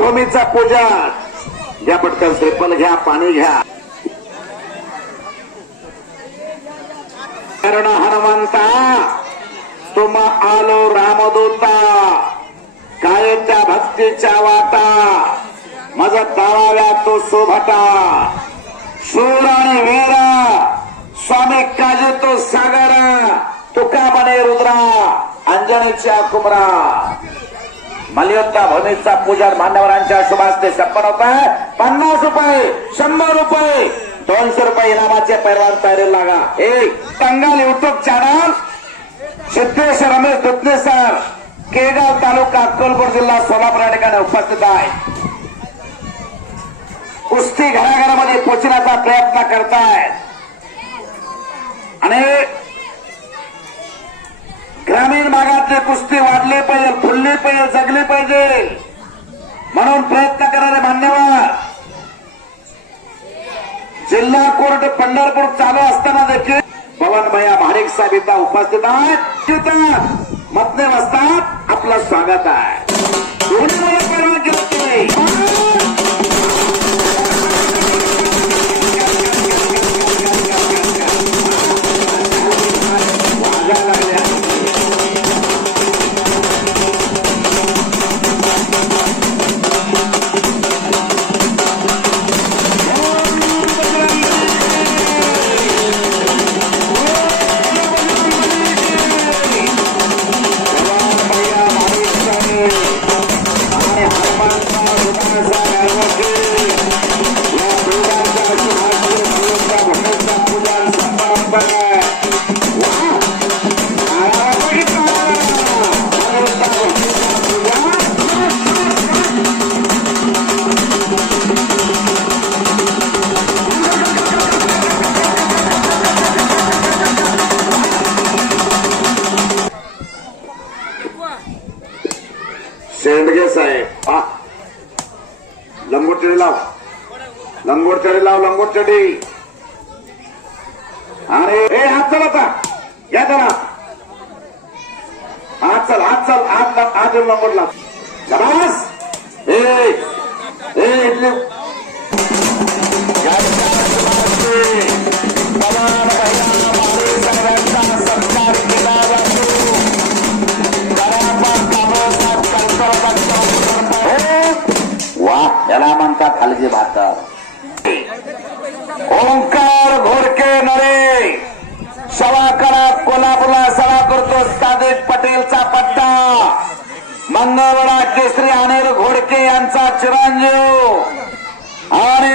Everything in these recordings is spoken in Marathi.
भूमीचा पूजा घ्या, पटकन श्रीफल घ्या, पाणी घ्या. कारण हनुमंता तुम आलो रामदूता, कायच्या भक्तीच्या वाटा, माझा तळाव्या तो शोभटा, शूर आणि वीरा स्वामी काजे तो सागर, तुका बने रुद्रा अंजनीच्या कुमरा. मलयोत्ता भूमीचा पूजन मान्यवरांच्या शुभास्ते 56 रुपये, 50 रुपये, 100 रुपये, 200 रुपये इनामाचे पैलवान तयारी लागा. एक कंगाल YouTube channel Siddhesh Ramesh Dudhane sir, Kegaon taluka, Akkalkot जिल्हा, सोलापूर या ठिकाणी उपस्थित आहे. कुस्ती घराघरामध्ये पोचण्याचा प्रयत्न करतायत आणि ग्रामीण भागातली कुस्ती वाढली पाहिजे, फुलली पाहिजे, जगली पाहिजे म्हणून प्रयत्न करणारे मान्यवर. जिल्हा कोर्ट पंढरपूर चालू असताना देखील पवन भैया महाडिक साहेब इथं उपस्थित आहेत. मतने असतात आपलं स्वागत आहे. दोन्ही मला परवानगी नाही. शेंडगे साहेब लंगोट चढी लाव, लंगोट चढी लाव, लंगोट चढी. अरे हात चल आता, या चला हात चल, हात चल, हात लंगोट लाव. शाबास. इथली सत्कार केला जातो. वाह, याला म्हणतात हलगी भाकर. ओंकार घोडके नरे शवाकडा कोल्हापूरला सभा करतो. सादिक पटेलचा पट्टा, मंगळवेढा केसरी अनिल घोडके यांचा चिरंजीव आणि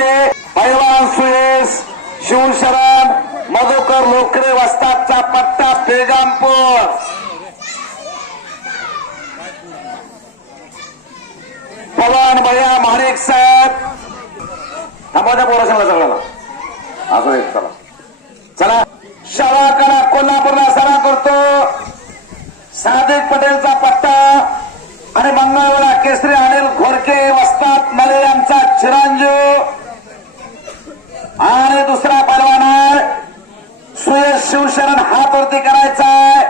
पैलवान सुयश शिवशरण मधुकर लोकरे वस्तादचा पट्टा बेगामपूर. पवन भैया महाडिक साहेब थांबवत्या पोराशाला सगळ्याला असं एक. चला चला, शवाकडा कोल्हापूरला सभा करतो. सादिक पटेलचा पट्टा आणि मंगळवेढा केसरी अनिल घोरके वस्ताद मले यांचा चिरंजीव आणि दुसरा पैलवान आहे सुयश शिवशरण हात वरती करायचा आहे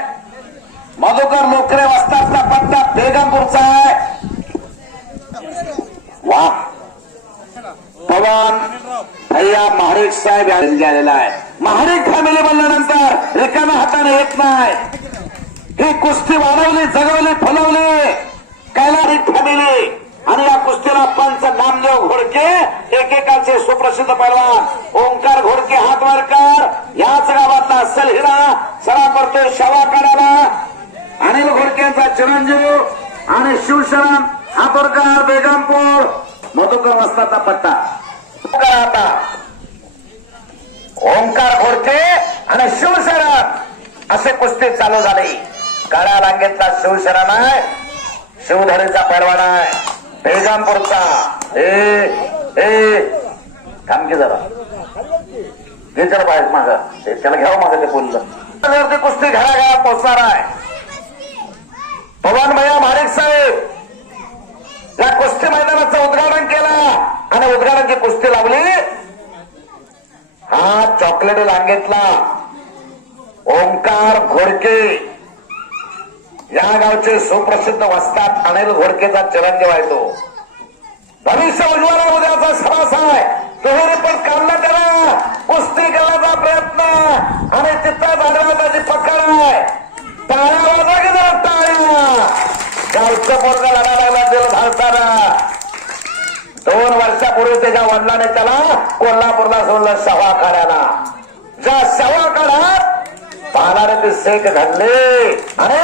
मधुकर लोकरे वस्तादचा पट्टा बेगमपूरचा आहे वा पवन भैया महाडिक साहेब आलेला आहे महाडिक फॅमिली बोलल्यानंतर रिकाम्या हाताने येत नाही ही कुस्ती वाढवली जगवली फुलवली कैलारी फॅमिली आणि या कुस्तीला पंच नामदेव घोडके एकेकाचे सुप्रसिद्ध पैलवान ओंकार घोडके हातवरकर याच गावातला असल हिरा सरा करतोय शवाकड्याला अनिल घोडकेंचा चिरंजीव आणि शिवशरण हातवरकर बेगमपूर मधुकर वस्ताचा पट्टा आता ओंकार घोडके आणि शिवशरण असे कुस्ती चालू झाली काळ्या रांगेतला शिवशरण आहे शिवधरीचा पैलवान आहे बेगमपूरचा थांब की जरा घे चल बाहेर माग त्याला घ्यावं माग ते बोललं कुस्ती घराघरात पोहोचणार आहे पवन भैया महाडिक साहेब या कुस्ती मैदानाचं उद्घाटन केलं आणि उद्घाटनाची कुस्ती लावली हा चॉकलेट रांगेतला ओंकार घोडके या गावचे सुप्रसिद्ध वस्ताद अनिल घोडकेचा चिरंजीव आहे तो भविष्य उज्ज्वल उद्याचा श्वास आहे दुहेरी पण काढला त्याला कुस्ती करण्याचा प्रयत्न आणि तिथं झाडवाची पकड आहे टाळ्या वाजा की जरा टाळ्या गावचं पोरगा लढा लागला दिल धाडताना 2 वर्षापूर्वी त्याच्या वडिलाने त्याला कोल्हापूरला सोडलं शवाखाड्याला ज्या शवाखाड्यात पाहणारे ते शेख घडले आणि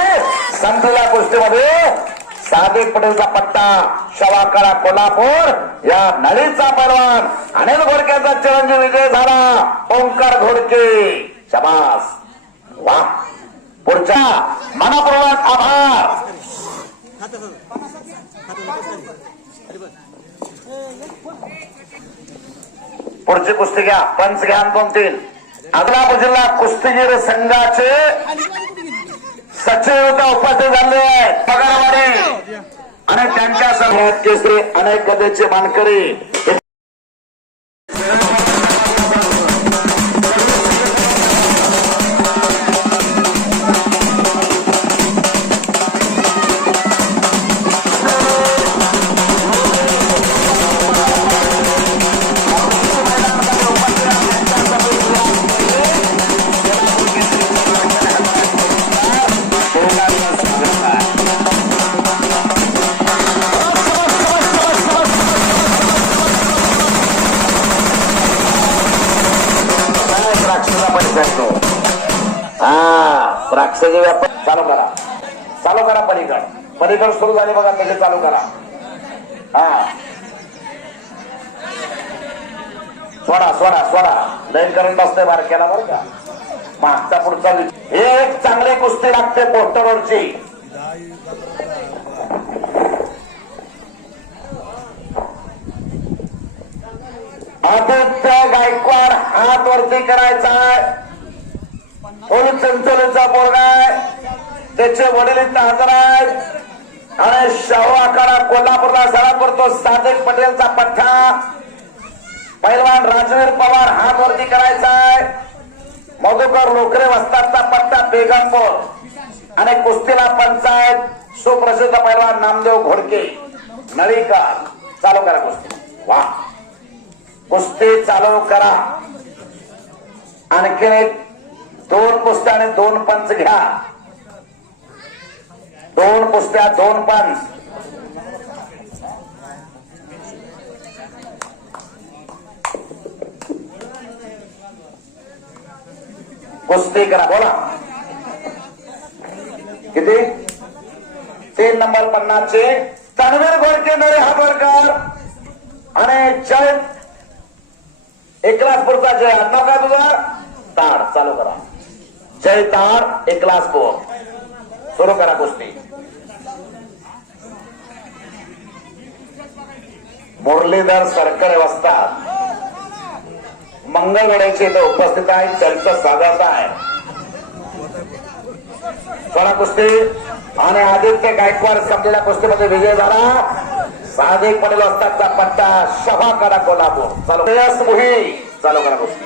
संपलेल्या गोष्टीमध्ये सादिक पटेलचा पट्टा शवाकडा कोल्हापूर या नळीचा पैलवान अनिल घोडकेचा चिरंजीव विजय झाला ओंकार घोडके शबास वा पुढच्या मनपूर्वक आभार पुढची कुस्ती घ्या पंच घ्या 2-3 आदलापूर जिल्हा कुस्तीगीर संघाचे सचिव उपस्थित झाले आहेत पगारवाडी आणि त्यांच्या समोर केसरी अनेक गदेचे मानकरी द्राक्षाचे व्यापार चालू करा पलीकड सुरू झाली बघा त्याचे चालू करा हा सोडा लईन करंट असते बारक्याला बरं का मागचा पुढचा हे एक चांगली कुस्ती लागते पोस्टरवरची आदित्य गायकवाड हात वरती करायचा चंचलीचा पोरगा आहे त्याचे वडील इथं हजर आहेत आणि शाहू आखाडा कोल्हापूरला सराव करतो सादिक पटेलचा पठ्ठा पैलवान राजवीर पवार हात वरती करायचा आहे मधुकर लोकरे वस्तादचा पट्टा बेगमपूर आणि कुस्तीला पंचायत सुप्रसिद्ध पैलवान नामदेव घोडके नळीकर चालू करा कुस्ती वा कुस्ती चालू करा आणखी 2 कुस्त्या आणि 2 पंच घ्या 2 कुस्त्या 2 पंच कुस्ती करा बोला किती 3 नंबर 50 चे तन्वीर घोडके नळे हातवरकर आणि जय एकलासपूरचा जय नाव काय तुझा ताड चालू करा जय ताड एकलासपूर सुरू करा कुस्ती मुरलीधर सरकर वस्ताद मंगळवेढ्याचे इथं उपस्थित आहेत त्यांचं स्वागत आहे सोळा कुस्ती आणि आदित्य गायकवाड संपलेल्या कुस्तीमध्ये विजय झाला साधे पडेल असताचा पट्टा सभा करा कोल्हापूर चालू मोही चालू करा कुस्ती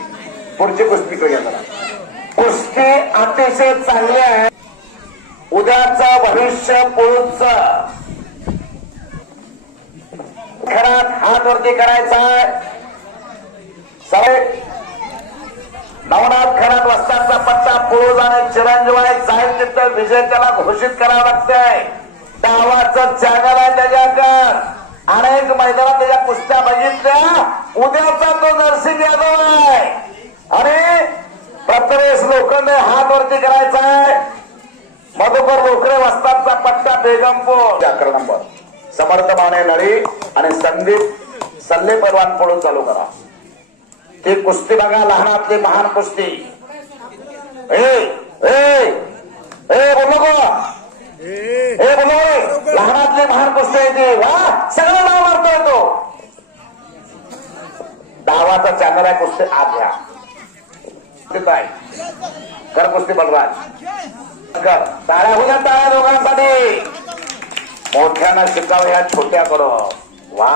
पुढची कुस्ती करूया जरा कुस्ती अतिशय चांगली आहे उद्याचं भविष्य पुढचं घरात हात वरती करायचा सवय नवनाथ घरात वस्ताचा पट्टा पुढे जाणे चिरंजीवाय जाईल तिथं विजेत्याला घोषित करावं लागतंय डावाचं जगाला त्याच्याकडं अनेक मैदानात त्याच्या कुस्त्या बघितल्या उद्याचा तो नरसिंह यादव आहे आणि प्रथमेश लोखंडे हात वरती करायचा आहे मधुकर लोकरे वस्ताचा पट्टा बेगमपूर 11 नंबर समर्थ माने नळी आणि संदीप सल्ले पैलवान पळून चालू करा ती कुस्ती बघा लहानातली महान कुस्ती लहानातली महान कुस्ती आहे ती वा सगळं नाव मारतोय तो डावाचा चॅनल आहे कुस्ती आत घ्या कर कुस्ती बलराज कर टाळ्या होत्या टाळ्या दोघांसाठी मोठ्यानं शिकावं ह्या छोट्या करो वा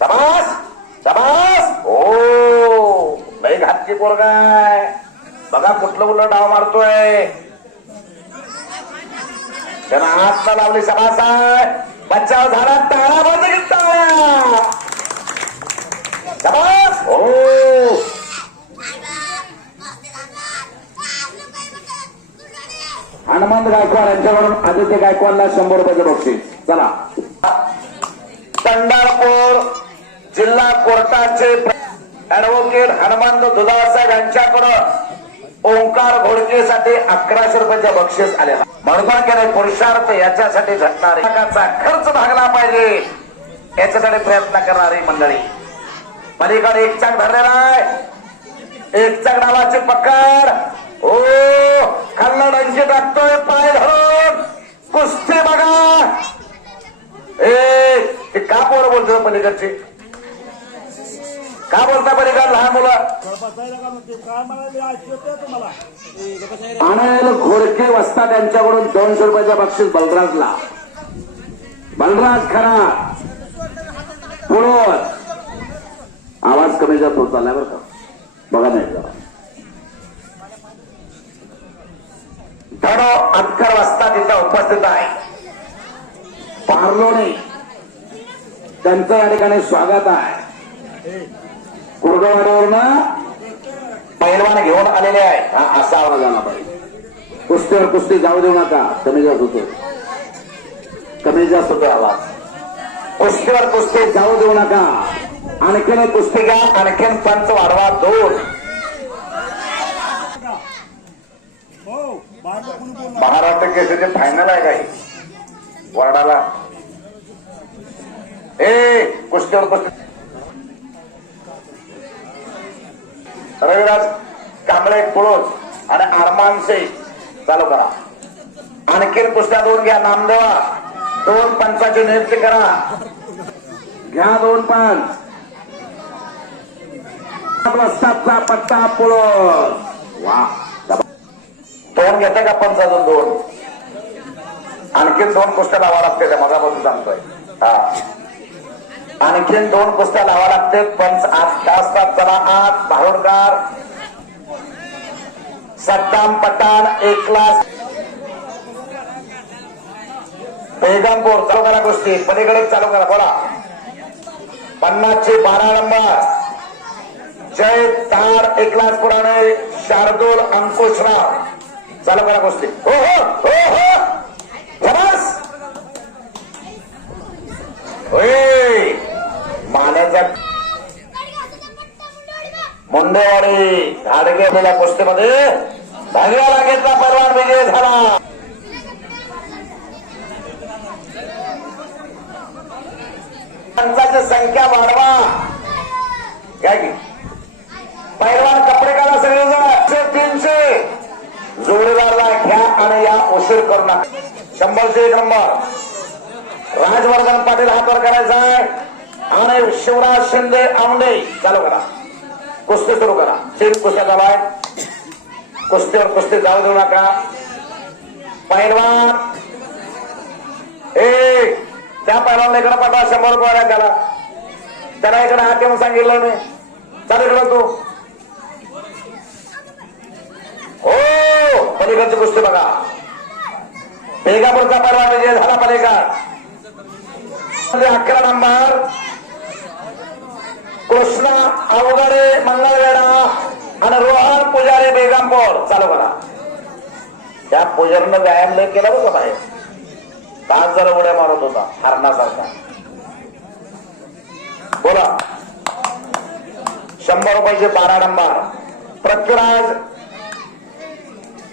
शबास शबास ओ लय घातकी पोरगाय बघा कुठलं कुठलं डाव मारतोय त्यानं हात न लावली शबास आहे बच्चाव झाला टाळा बंद टाळ्या शबास ओ हनुमंत गायकवाड यांच्याकडून आदित्य गायकवाडला 100 रुपयाचं बक्षीस चला पंढरपूर जिल्हा कोर्टाचे ऍडव्होकेट हनुमंत दुधासाहेब यांच्याकडून ओंकार घोडकेसाठी 1100 रुपयाचं बक्षीस आलेला म्हणून केले पुरुषार्थ याच्यासाठी झटणारे खर्च भागला पाहिजे याच्यासाठी प्रयत्न करणारी मंडळी पलीकडे एक चाक धरलेला आहे एक चाक डावाची पकड ओ खाल्ला डंकी टाकतोय पाय धरून कुस्ती बघा ए का पोरं बोलतो पलीकडची का बोलता पलीकड लहान मुलं अनिल घोडके वस्ता त्यांच्याकडून 200 रुपयाचा बक्षीस बलराजला बलराज खरा पुढं आवाज कमी जात होत चाललाय बरं का बघा नाही जरा धडो अत्कर वस्ता तिथं उपस्थित आहे पार्लोणी त्यांचं या ठिकाणी स्वागत आहे कुर्डवाडीवरनं पैलवान घेऊन आलेले आहे हा असा आवाज आला पाहिजे कुस्तीवर कुस्ती जाऊ देऊ नका कमी जास्त होतो कमी जास्त होतो आवाज कुस्तीवर कुस्ती जाऊ देऊ नका आणखीन कुस्ती घ्या आणखीन पंच वाढवा 2 महाराष्ट्र केसरीचे फायनल आहे काही वर्डाला कुस्तीवर कुस्ती रविराज कांबळे पुळोज आणि अरमान शेख चालू करा आणखीन कुस्त्या 2 घ्या नामदेवा 2 पंचाची नियुक्ती करा घ्या 2 पंच वस्ताचा पट्टा पुळोज वा 2 घेता का पंच अजून 2 आणखीन 2 कुस्त्या लावा लागते त्या मगापासून सांगतोय हा आणखीन 2 कुस्त्या लावा लागते पंच आत असतात चला आत भावडकार सद्दाम पठाण 1 क्लास बेगमपूर चालू करा कुस्ती पलीकडे चालू करा बोला 50 ची 12 नंबर जय तार 1 क्लास पुराणे शार्दूल अंकुशराव चालू करा कुस्ती हो हो हो हो जबस होय मानेच्या मुंडेवाडी धाडगे गेलेल्या कुस्तीमध्ये धाग्याला घेतला पैलवान विजय झाला पंचाची संख्या वाढवा काय की पैलवान कपडे काढा सगळे 300 जोडीदारला घ्या आणि या उशीर करू नका 100चे 1 नंबर राजवर्धन पाटील हातवर करायचा आहे आणि शिवराज शिंदे आवडे चालू करा कुस्ती सुरू करा 3 कुस्त्या चालू आहेत कुस्तीवर कुस्ती जाऊ देऊ नका पैलवान त्या पहिला इकडे पाठवा 100 रुपये त्याला. त्याला इकडे हात येऊन सांगितलं मी. चाल इकडं तू. हो पलीकडची कुस्ती बघा. बेगापूरचा पहिला विजय झाला पलीकड. 11 नंबर कृष्णा अवघडे मंगळवेढा आणि रोहन पुजारी बेगमपूर. चालू करा. त्या पुजारीनं व्यायाम लय केला बघा बाहेर. 5 जरा उड्या मारत होता हरणासारखा. बोला. 100 रुपयाचे 12 नंबर पृथ्वीराज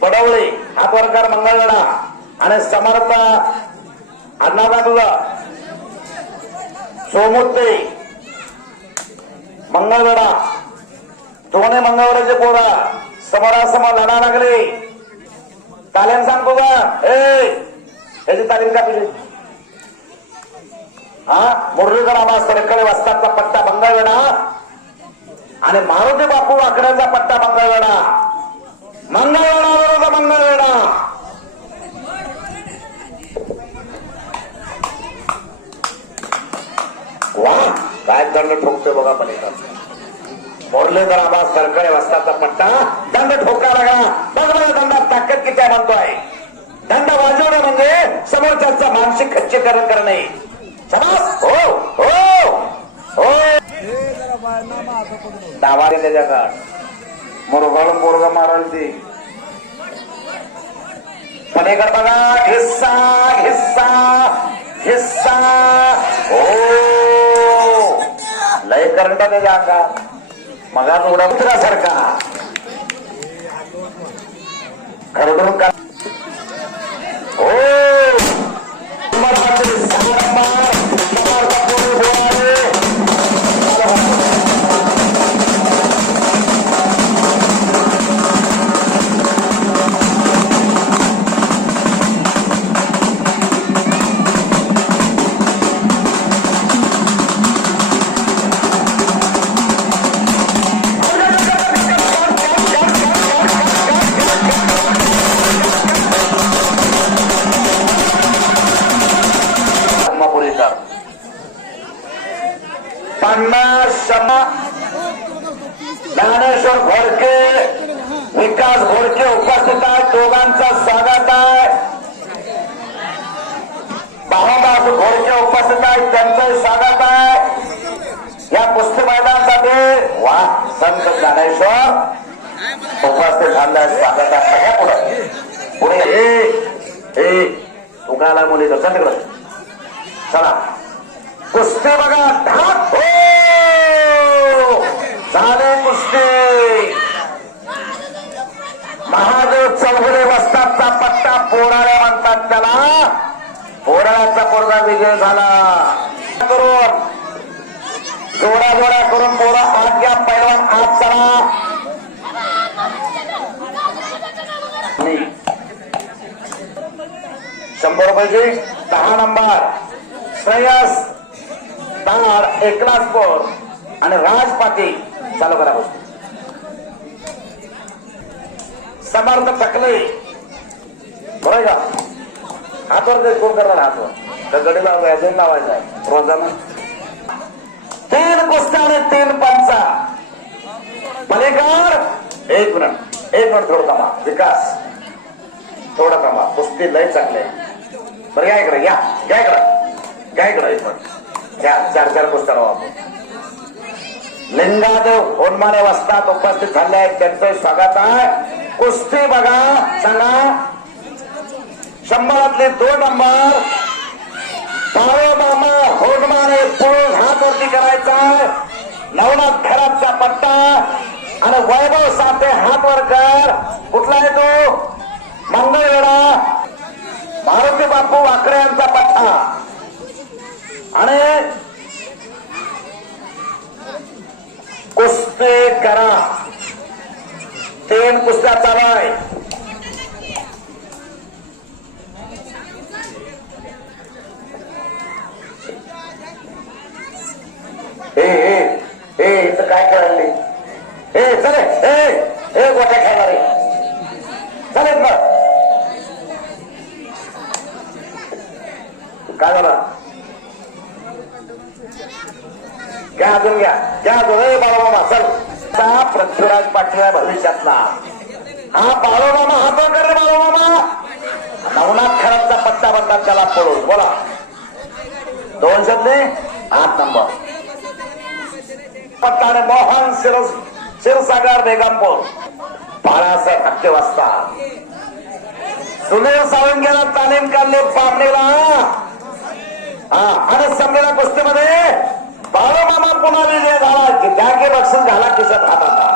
पडवळे हातवरकर मंगळवेढा आणि समर्थ अण्णादा तुझा सोमुत्ते मंगळवेढा. दोन्ही मंगळवेढ्याचे पोरा समोरासमोर लढा लागले. तालीम सांगतो का याची तालीम का तुझी. हा मुरलीधर आवाज तडकडे वस्तादचा पट्टा मंगळवेढा आणि मारुती बापू वाकड्याचा पट्टा मंगळवेढा. मंगळवेढा विरुद्ध मंगळवेढा. वा काय दंड ठोकतोय बघा पलीकडे. मुरलीधर आवाज तडकडे वस्तादचा पट्टा दंड ठोका लागला. बघ बघा दंडात ताकद किती आहे म्हणतोय. दंड वाजवणे म्हणजे समोरच्याचं मानसिक खच्चीकरण करणे. हो हो हो दावारी त्याच्याकडे मुरगाळून पोरगा माराल ती. पलीकडे बघा. हिस्सा हिस्सा हिस्सा. हो लय करंट त्याच्या अंगात. मगाच उडा पुत्रासारखा खरडून का. हो ज्ञानेश्वर घोडके विकास घोडके उपस्थित आहेत. दोघांचं स्वागत आहे. भाऊदास घोडके उपस्थित आहेत. त्यांचं स्वागत आहे या कुस्ती मैदानासाठी. वा संत ज्ञानेश्वर उपस्थित झालं. स्वागत आहे सगळ्या पुढे पुढे उगाला मुली तर तिकडे चला. कुस्ती बघा. ढाक हो झाले कुस्ती. महादेव चौघडे वस्तादचा पट्टा पोराळ्या म्हणतात त्याला. पोराळ्याचा पोरगा विजय झाला. करून जोडा जोडा करून पोरा आत घ्या. पैलवान आत चला. 100 रुपयाची 10 नंबर श्रेयस ताड एकलासपूर आणि राज पाटील. चालू करा गोष्टी. समर्थ टकले बरोबर का. हातवर कोण करणार. हातवर तर गडीला व्याजून लावायचं आहे रोजानं. 3 कुस्त्या आणि 3 पंचा. पलीकड 1 मिनिट थोडं थांबा. विकास थोडा थांबा. कुस्ती लय चांगली आहे. बरं या इकडे. या इकडे 1 मिनिट. 4 कुस्त्या राहू आपण. लिंगादेव होनमाने वस्ताद उपस्थित झाले आहेत. त्यांचं स्वागत आहे. कुस्ती बघा. सांगा 100 2 नंबर बाळो मामा होनमाने पुढे हात वरती करायचा. नवनाथ खराबचा पट्टा आणि वैभव साठे हात वर कर. कुठला आहे तो. मंगळवेढा मारुती बापू वाकडे यांचा पट्टा आणि कुस्ती करा. 3 कुस्त्या चालू आहे. इथं काय खेळायला. चले गोट्या खेळणारे चालेल मग. काय झालं घ्या अजून घ्या घ्या अजून बाळूमामा चल. पृथ्वीराज पाटील आहे भविष्यातला. हा बाळूमामा हात कर रे बाळूमामा. नवनाथ खराबचा पट्टा बनतात त्याला पळून बोला. 2 शब्द 8 नंबर पट्टा आणि मोहन क्षीरसागर बेगमपूर 12 टक्के वाजता. सुनील सावंगेला तालीम काढली पामणीला. आणि संमेलना कुस्तीमध्ये बाळूमामा पुन्हा विजय झाला. घ्या की बक्षीस घाला किशात हाताचा.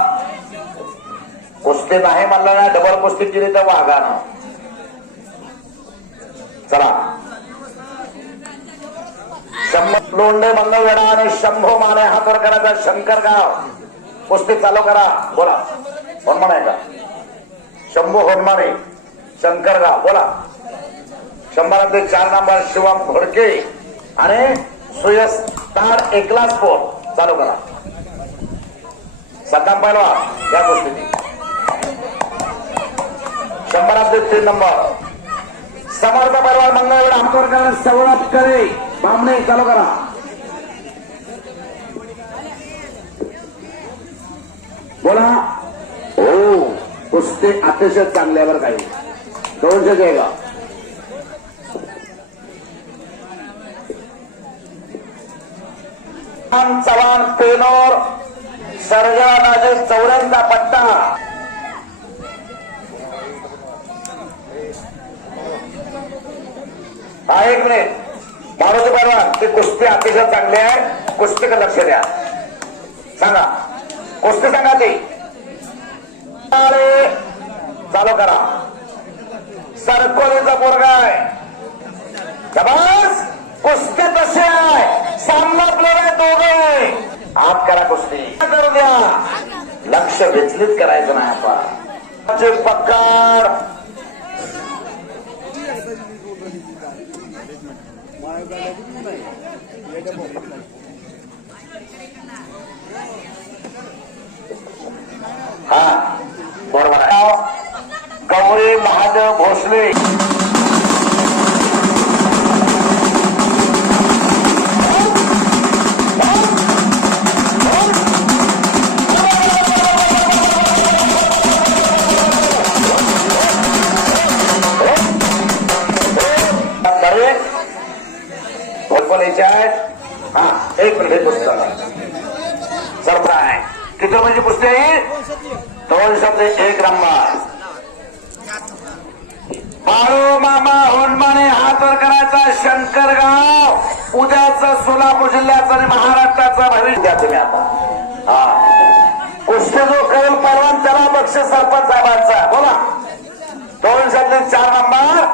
कुस्ती नाही म्हणलं ना डबल कुस्ती केली तर वाघानं. चला शंभू लोंढे मंगळवेढा आणि शंभू माने हातवर करायचा शंकरगाव कुस्ती चालू करा. बोला कोण म्हणाय का? शंभू होनमाने शंकरगाव बोला. 100 4 नंबर शिवम घोडके आणि सुयश ताड एकलासपूर चालू करा. सद्दाम पैलवान या कुस्तीची 100 3 नंबर समर्थ पैलवान मंगळवेढा हातवर करा. सवरात करे बामणे चालू करा. बोला हो कुस्ती अतिशय चांगल्यावर काही 200 घ्यायला. चव्हाण पेनोर सर्जा राजे 84 पट्टा. हा 1 मिनिट मारुती पैलवान ती कुस्ती अतिशय चांगली आहे. कुस्तीकडे लक्ष द्या. सांगा कुस्ती सांगा ती चालू करा. सरकोलीचा पोरगा आहे. शबास कुस्ती तशी आहे. सामना आपल्याला दोघं हात करा कुस्ती करू द्या. लक्ष विचलित करायचं नाही आपण. पक्कार हा बरोबर आहे. गौरी महादेव भोसले हा 1 मिनिट पुस्तक सरपा आहे. किती म्हणजे पुस्तक आहे? 2 शब्द 1 नंबर. बाळूमामा होनमाने हातवर करायचा शंकरगाव उद्याचं सोलापूर जिल्ह्याचं आणि महाराष्ट्राचं भविष्य द्या तुम्ही आता. हा कुस्ती जो करेल परवान त्याला बक्षीस सरपंच साहेबांचा. बोला 2 शब्द 4 नंबर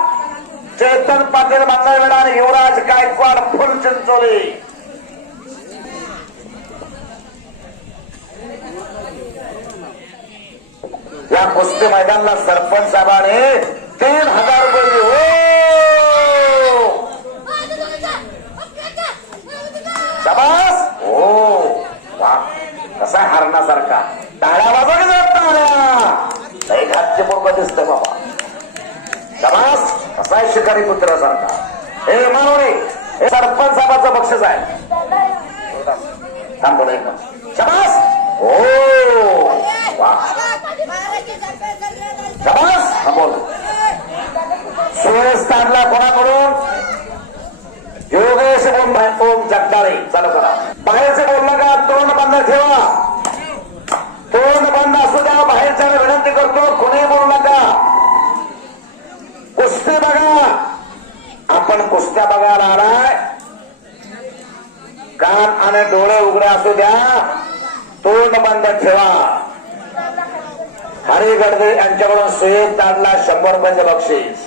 चेतन पाटील मंगळवेढा आणि युवराज गायकवाड फुल चिंचोली. या कुस्ती मैदानाला सरपंच साहेबांनी 3000 रुपये दिले. शाबास हो वा कसा हरणासारखा टाळ्या वाजवली जात टाळ्या. एक हातचे पोरग दिसतंय बाबा. शाबास कसा आहे शिकारी पुत्रासारखा. हे मानवणे हे सरपंच साहेबांचं बक्षीस आहे. थांबवलं एकदम शाबास हो वा शाबास. हा बोल सुरेश ताडला कोणाकडून? योगेश ओम जगदाळे चालू करा. बाहेरचे बोललं का तोंड बंद ठेवा. तोंड बंद असू द्या. बाहेरच्या विनंती करतो कोणी बोलू नका. कुस्ती बघा. आपण कुस्त्या बघायला आलाय. कान आणि डोळे उघडे असू द्या. तोंड बंद ठेवा. हरी गडदे यांच्याकडून सुयोग ताडला 100 रुपयाचे बक्षीस.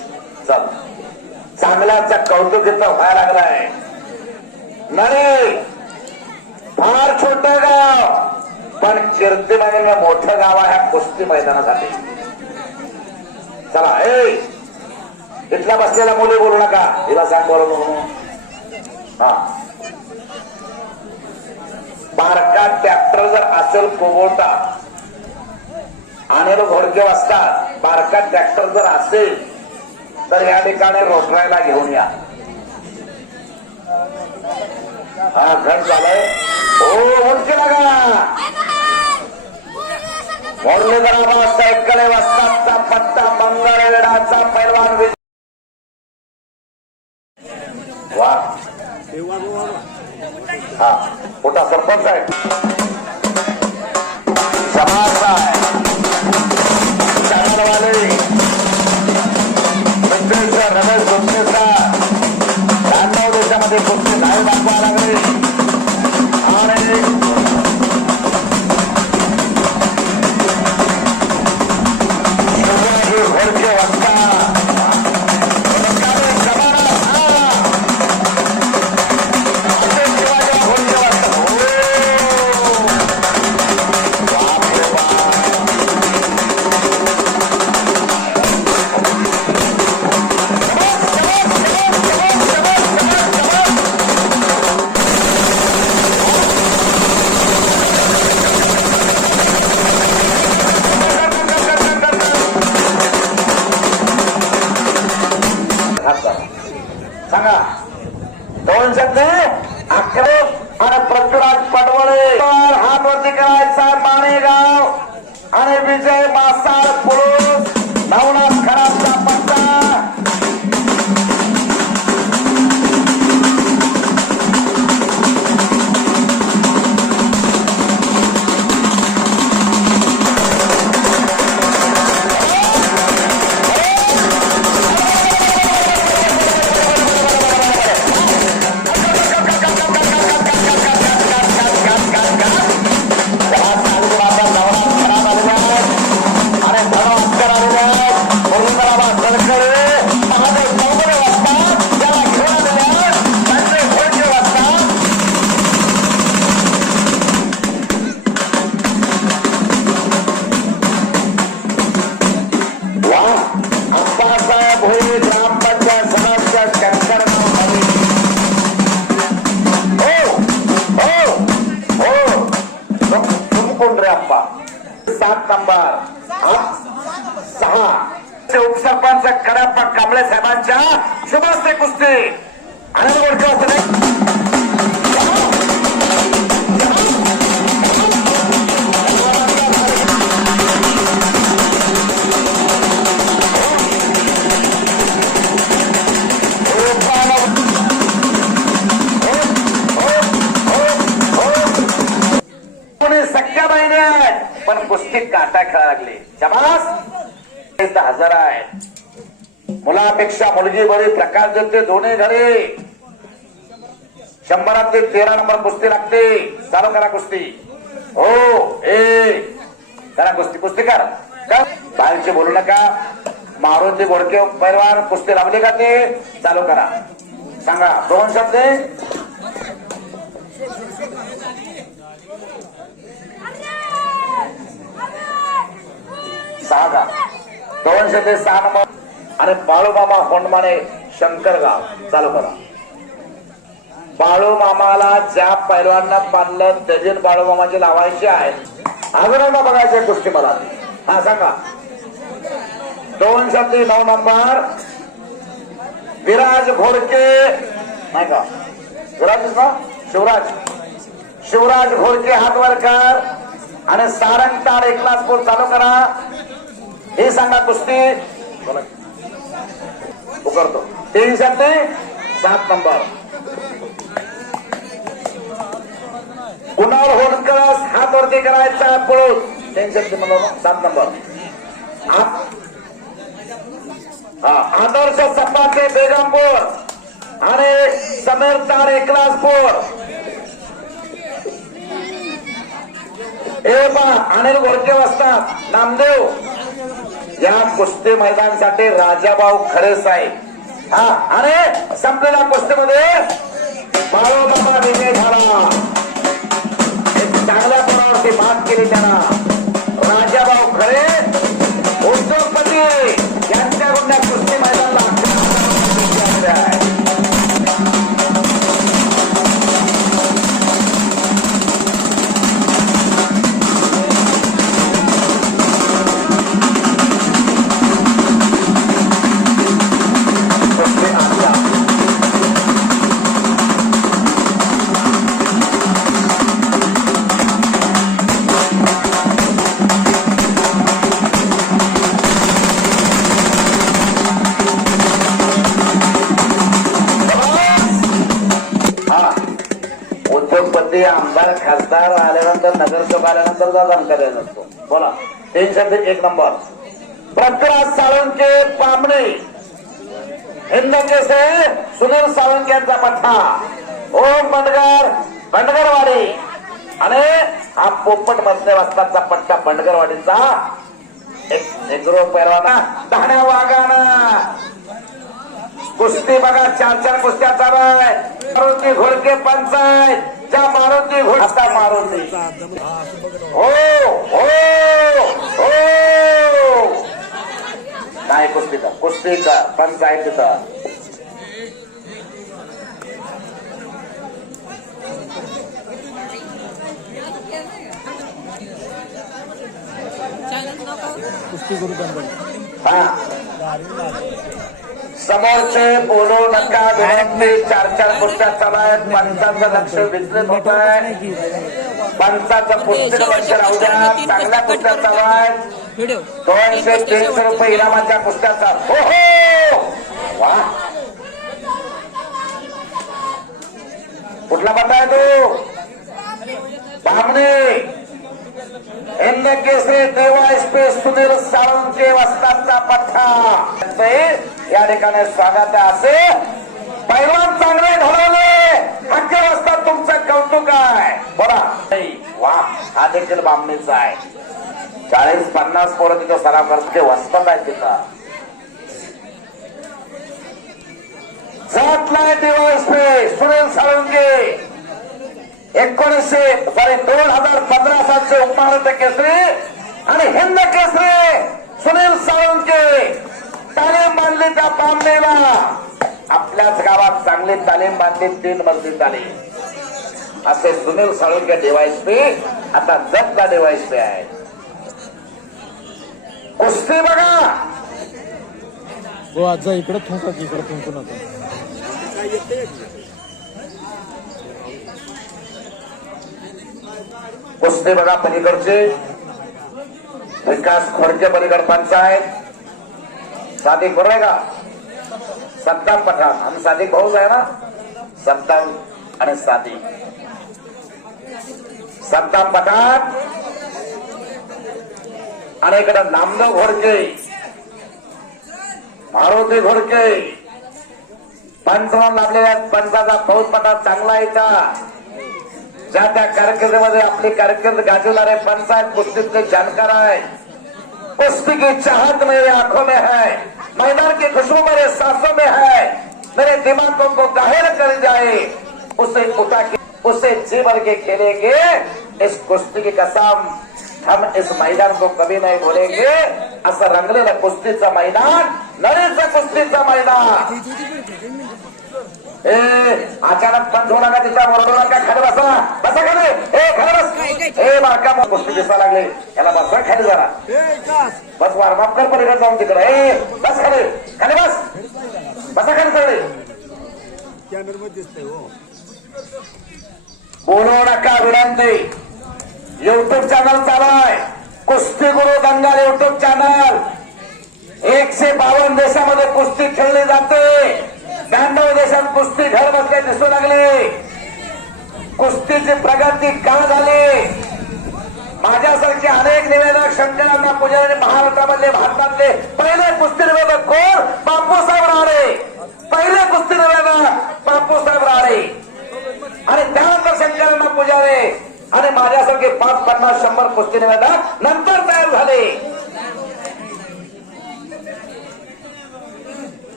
चल चांगल्याचा कौतुक इथं व्हायला लागलाय. नाही फार छोट गाव पण कीर्तीमध्ये मोठं गाव आहे कुस्ती मैदानासाठी. चला इथला बसलेला मुली बोलू नका. हिला सांग बोलू हा. बारका ट्रॅक्टर जर असेल कोबोटा आणि घोडके वाजतात. बारका ट्रॅक्टर जर असेल तर या ठिकाणी रोटरायला घेऊन या. हा घट झालाय. हो उंची लागा. मुरलीधराबाद सायकले वस्तादचा पट्टा मंगळवेढाचा पैलवान. वा हा मोठा सरपंच आहे. समाज आहे चॅनलवाले रमेश जोगणेचा 96 देशामध्ये कुस्ती नाही दाखवा लागले. आणि घोडके वाजता सांगा. 2 शब्द अकरे आणि पृथ्वीराज पडवळे. हात वरती करायचा. माणेगाव आणि विजय मासाळ पुरुष नवनाथ खराबचा पट्टा. उपसरपंच कडप्पा कांबळे साहेबांच्या शुभस्ते कुस्ती आणि सख्या बहिणी आहेत पण कुस्तीत काटा खेळा लागले. शबास. 10,000 आहे. मुलापेक्षा मुलगी बरी. प्रकाश देते दोन्ही घरी. 100 13 नंबर कुस्ती लागते. चालू करा कुस्ती. हो ए करा कुस्ती. कुस्ती कर. बाहेरचे बोलू नका. मारुती घोडके पैलवान कुस्ती लावली का ते चालू करा. सांगा 2 शब्द. सहा 206 नंबर आणि बाळूमामा होंडमाने शंकरगाव चालू करा. बाळूमामाला ज्या पैलवांना पाडलं त्याचे बाळूमामाचे लावायचे आहे. अजून बघायचे कुस्ती मला. हा सांगा 209 नंबर विराज घोडके नाही का. विराज ना शिवराज घोडके हातवरकर आणि सारंगतार एकलासपूर चालू करा. हे सांगा कुस्ती करतो. 307 नंबर कुणाल होडकर हात वरती करायचा पळून. 307 नंबर आदर्श सपाटे बेगमपूर आणि समीर तार एकलासपूर. अनिल घोडके वाजतात नामदेव. या कुस्ती मैदानासाठी राजाभाऊ खरे साहेब. हा आणि संपलेल्या कुस्तीमध्ये बाळूमामा विजय झाला. एक चांगल्या पणावरती मात केली त्यांना. राजाभाऊ खरे उद्योगपती यांच्याकडून कुस्ती मैदानाला शेवटी आमदार खासदार आल्यानंतर नगरसेवक आल्यानंतर जाणकारी नसतो. बोला टेन्शन एक नंबर. प्रकाश साळुंके पामणे हिंदके से सुनील साळुंके यांचा पठ्ठा. ओम बंडगरवाडी आणि हा पोपट मधल्या वाजताचा पट्टा बंडगरवाडीचा एक पैलवाना धाण्या वाघाना कुस्ती बघा. 4 कुस्त्या चालू आहे. मारुती घोडके पंचायत ज्या मारुती घोडता मारुती हो हो हो नाही कुस्तीचा पंचायतीचा समोरचे बोलू नका विनंती. 4 कुस्त्या चालू आहेत. पंचाचं लक्ष विचलित होत आहे. पंचाचं पुस्तक लक्ष राहू द्या. चांगल्या कुस्त्या चालू आहेत. 200-300 रुपये इनामाच्या कुस्त्याचा. हो हो वा कुठला बंदा आहे तो बामणे हिंद केसरी देवायस्पे सुनील साळुंके वस्तादचा पठ्ठा या ठिकाणी स्वागत आहे. असे पैलवान चांगले घडवले हक्के वस्ताद तुमचं कौतुक आहे. बोला वा हा देखील बामणीचा आहे. 40-50 पोरं तिथं सराव करते वस्ताद आहे तिथं. जातलाय देवायस्पे सुनील साळुंके 2015 सालचे उपमहाराष्ट्र केसरी आणि हिंद केसरी सुनील साळुंके. तालीम बांधली त्या पामणेला. आपल्याच गावात चांगली तालीम बांधली. 3 मजली तालीम. असे सुनील साळुंके डिवायसपी आता जगता डिवायसपी आहे. कुस्ती बघा हो आज इकडे थुंका इकडे थुंकू नका. कुस्ती बघा पलीकडचे विकास खोडके पलीकड पंचायत. सादिक बरोबर आहे का? सद्दाम पठाण आणि सादिक भाऊच आहे ना. सद्दाम आणि सादिक. सद्दाम पठाण आणि इकडे नामदेव घोडके मारुती घोडके पंच म्हणून लाभलेले आहेत. पंचाचा फौज पटा चांगला आहे का? ज्या त्या कारकिर्दीमध्ये आपली कारकीर्द गाजवणारे पंचायत कुस्तीतले जानकार आहे. कुस्ती की चाहत मेरे आंखों में है. मैदान की खुशबू मेरे सांसों में है. मेरे दिमागों को काहिर कर जाए उसे उठा के उसे जी भर के खेलेंगे. इस कुस्ती की कसम हम इस मैदान को कभी नहीं भूलेंगे. असं रंगलेलं कुस्तीचं मैदान नळीचं कुस्तीचं मैदान. अचानक बंद होणार का तिच्या बरोबर का? खाली बसा बसा खाली. खाली बस. बाका कुस्ती दिसायला लागले. याला बसवा खाली जरा. बस वार्मअप कर पलीकडे जाऊन तिकडे. बस खाली खाली बस बसा खाली सगळे. बोलू नका विनंती. युट्यूब चॅनल चालू आहे. कुस्ती गुरु दंगल युट्यूब चॅनल. 152 देशामध्ये कुस्ती खेळली जाते. 92 देशात कुस्ती घर बसले दिसू लागले. कुस्तीची प्रगती का झाली? माझ्यासारखे अनेक निवेदक शंकरांना पुजारी महाराष्ट्रामधले भारतातले पहिले कुस्ती निवेदक कोण? बापूसाहेब राणे. पहिले कुस्ती निवेदक बापूसाहेब राणे. आणि त्यानंतर शंकरांना पुजारी आणि माझ्यासारखे 5, 50, 100 कुस्ती निवेदक नंतर तयार झाले.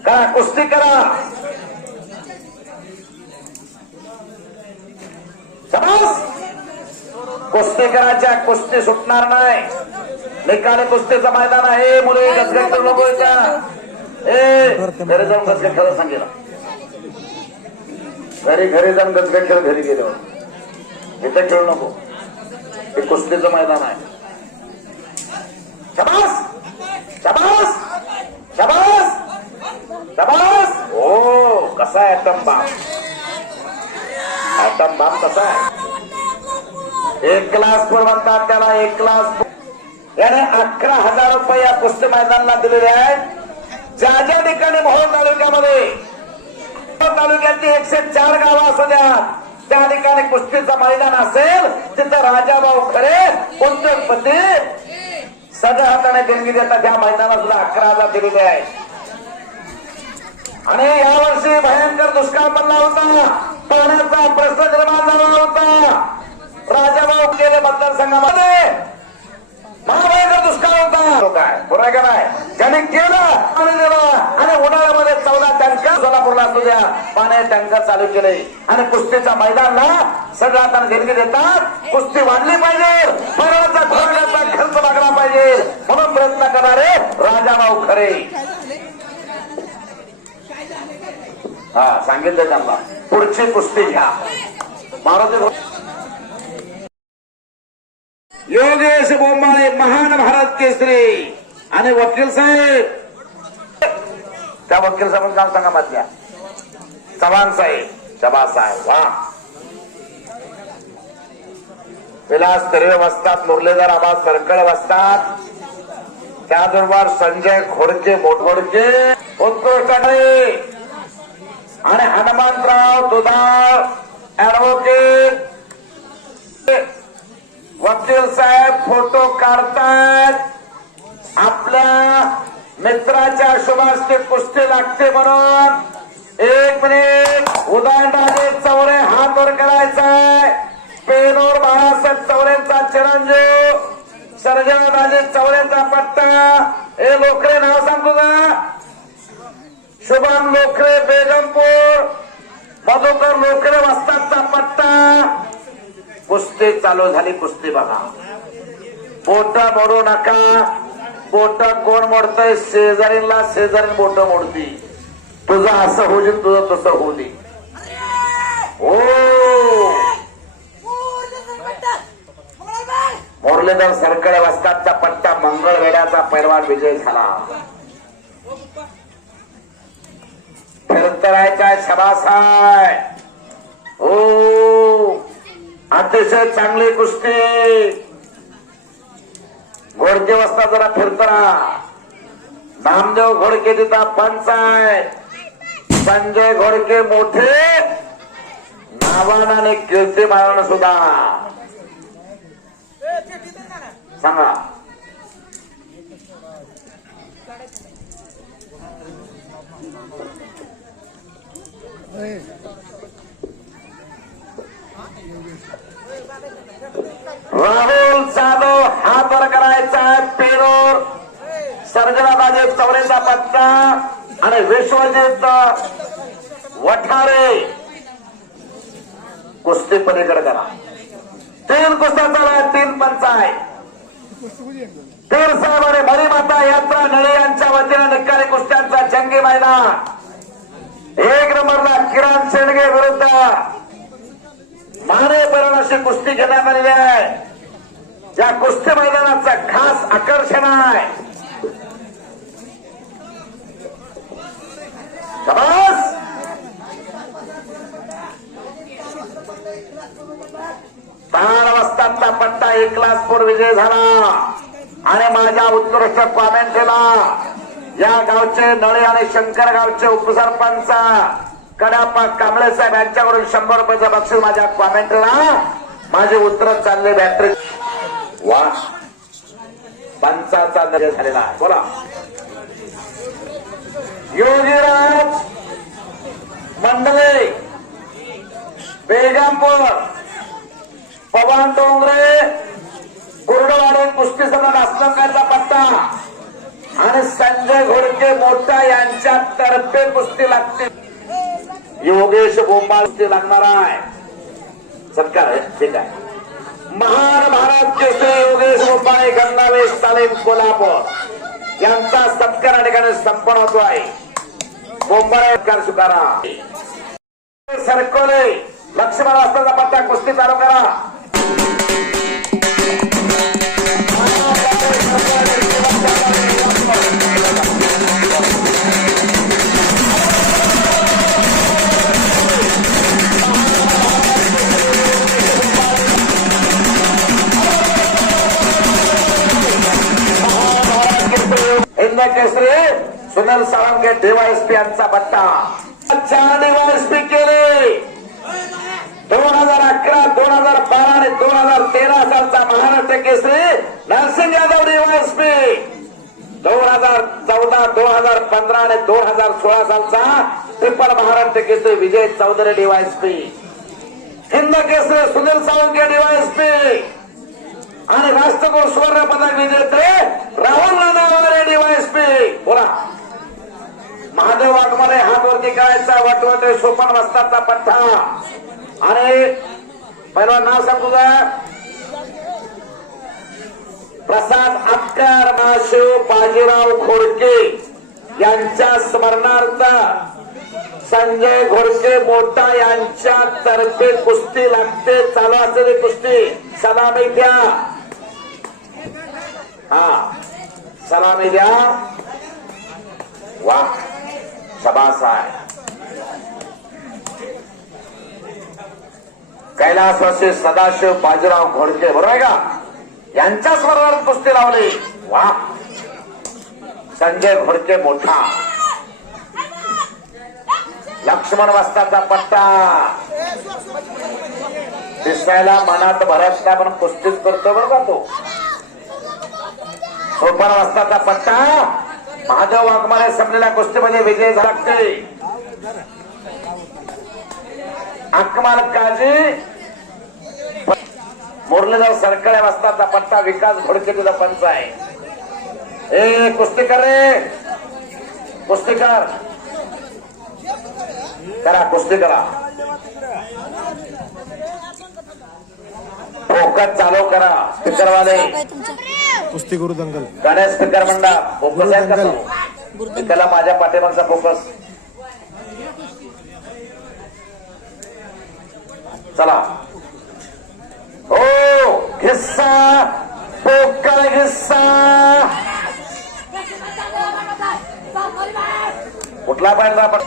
करा कुस्ती करा. समज कुस्ती करायच्या. कुस्ती सुटणार नाही. निकाली कुस्तीचं मैदान आहे. मुले गजगज करू नको. घरी जाऊन गजगज खेळ सांगितलं. घरी जाऊन गजगज खेळ घरी गेल्यावर इथे खेळू नको. हे कुस्तीचं मैदान आहे. शबास शबास शबास शबास. हो कसा आहे ॲटम बॉम्ब. ॲटम बॉम्ब कसा आहे? 1 क्लास पूर म्हणतात त्याला. 1 क्लास याने 11,000 रुपये या कुस्ती मैदानाला दिलेले आहेत. ज्या ज्या ठिकाणी मोहोळ तालुक्यामध्ये तालुक्यातली 104 गावं असू द्या. त्या ठिकाणी कुस्तीचं मैदान असेल तिथं राजाभाऊ खरे उद्योगपती सगळ्या हाताने देणगी देतात. त्या मैदानात सुद्धा 11,000 दिलेले आहे. आणि यावर्षी भयंकर दुष्काळ पडला होता, पाण्याचा प्रश्न निर्माण झाला होता. राजाभाऊ गेले मतदारसंघामध्ये महाभयंकर दुष्काळ होता. काय बरोबर का नाही? ज्यांनी केलं आणि उन्हाळ्यामध्ये 14 टँकर सोलापूरला असू द्या पाण्याचे टँकर चालू केले. आणि कुस्तीच्या मैदानला सगळ्या हाताने देणगी देतात. कुस्ती वाढली पाहिजे, फराळाचा खुराकाचा खर्च लागला पाहिजे म्हणून प्रयत्न करणारे राजाभाऊ खरे. हा सांगितलं त्यांना पुढची कुस्ती घ्या. महाराज योगेश बोंबाळे महान भारत केसरी आणि वकील साहेब, त्या वकील साहेब नाव सांगा मधल्या चव्हाण साहेब, शबाज साहेब. वा विलास तर्वे बसतात, मुरलीधर आबा सरकळ बसतात, त्याचबरोबर संजय खोडके मोठवडके उत्कृष्ट आणि हनुमंतराव दुधाळ ऍडव्होकेट वकील साहेब फोटो काढतात. आपल्या मित्राच्या शुभास्ते कुस्ती लागते म्हणून 1 मिनिट उदयनराजे चौरे हात वर करायचाय. पेनोर बाळासाहेब चौरेंचा चिरंजीव सर्जनराजे चौरेंचा पट्टा. हे लोकरे नाव सांगतो का? शुभम लोकरे बेगमपूर, मधुकर लोकरे वस्तादचा पट्टा. कुस्ती चालू झाली. कुस्ती बघा, बोट मोडू नका. बोट कोण मोडतय? शेजारीला शेजारी बोट मोडती. तुझं असं होऊ दे, तुझं तसं होऊ दे. हो मुरलीधर सरकळे वस्तादचा पट्टा. मंगळवेड्याचा पैलवान विजय झाला. फिरतरायचा शबास आहे. हो अतिशय चांगली कुस्ती. घोडके वस्ता जरा फिरतरा. नामदेव घोडके तिथं पंच आहे. संजय घोडके मोठे नावानं आणि कीर्तिमानानं सुद्धा. सांगा राहुल जाधव हात वर करायचा. पेरूर सर्जनाबाजी चौरेचा पट्टा आणि विश्वजित वठारे कुस्ती पलीकडे करा. 3 कुस्त्या चालू, 3 पंच आहे. पीर साहेब आणि मरीमाता यात्रा नळे यांच्या वतीने निकाली कुस्त्यांचा जंगी मैदान. 1 नंबरला किरण शेंडगे विरुद्ध माने परण अशी कुस्ती घेण्यात आलेली आहे. या कुस्ती मैदानाचं खास आकर्षण आहे. शाबास. ताण वस्तादचा पट्टा 1 लाखपूर विजय झाला. आणि माझ्या उत्कृष्ट कॉमेंटरीला या गावचे नळे आणि शंकर गावचे उपसरपंच कडापा कांबळे साहेब यांच्याकडून 100 रुपयाचं बक्षीस माझ्या कॉमेंटरीला. माझे उत्तर चालले बॅटरी. वा पंचाचा निर्णय झालेला आहे. बोला योगीराज मंडले बेगमपूर, पवन डोंगरे गुरडवाडे कुस्ती संघ असलंकारचा पट्टा आणि संजय घोडके मोठा यांच्या तर्फे कुस्ती लागते. योगेश बोंबाळ कुस्ती लागणार आहे. सत्कार आहे. ठीक आहे. महान भारत केसरी योगेश बोंबाळे गंगावेश तालीम कोल्हापूर यांचा सत्कार या ठिकाणी संपन्न होतो आहे. बोंबाळे स्वीकारा. सरकोले लक्ष्मण असताना पट्टा कुस्ती चालू करा. केसरी सुनील साळंगे डीवायएसपी यांचा पट्टा. 4 डीवायएसपी केले. 2 2011, 2012 आणि 2013 सालचा महाराष्ट्र केसरी नरसिंग यादव डीवायएसपी, 2014, 2015 आणि 2016 सालचा ट्रिपल महाराष्ट्र केसरी विजय चौधरी डीवायएसपी, हिंद केसरी सुनील सावंगे डीवायएसपी आणि राष्ट्रकुल सुवर्ण पदक विजेते राहुल नानावरे डीवायएसपी. बोला. महादेव वाघमारे हात वरती करायचा, वटवटे सोपन वस्ताचा पठ्ठा आणि पहिला नाव सांगू का, प्रसाद अक्कर माशिव बाजीराव घोडके यांच्या स्मरणार्थ संजय घोडके मोठा यांच्या तर्फे कुस्ती लागते. चालू असलेली कुस्ती सलामी द्या. हा सलामी द्या. वा शबास आहे. कैलासवासी सदाशिव बाजीराव घोडके बरोबर आहे का, यांच्या स्मरणार्थ कुस्ती लावली. वा. संजय घोडके मोठा, लक्ष्मण वस्ताचा पट्टा, दिसायला मनात भरत नाही पण कुस्तीच करतो बरं का तो. सोपान वस्ताचा पट्टा, महादेव वाघमारे संपलेल्या कुस्तीमध्ये विजय झाला. अकमाल काजी, मुरलीधर सरकळे वस्ताचा पट्टा, विकास घोडके तुझा पंच आहे. ए कुस्ती कर रे, कुस्ती कर, करा कुस्ती करा. फोकस चालू करा. स्पीकरवाले कुस्ती करू दंगल. गणेश स्पीकर मंडळ फोकस आहे का, त्याला माझ्या पाठीमागचा फोकस. चला. हो हिस्सा पोकळ हिस्सा. कुठला पाहिजे आपण,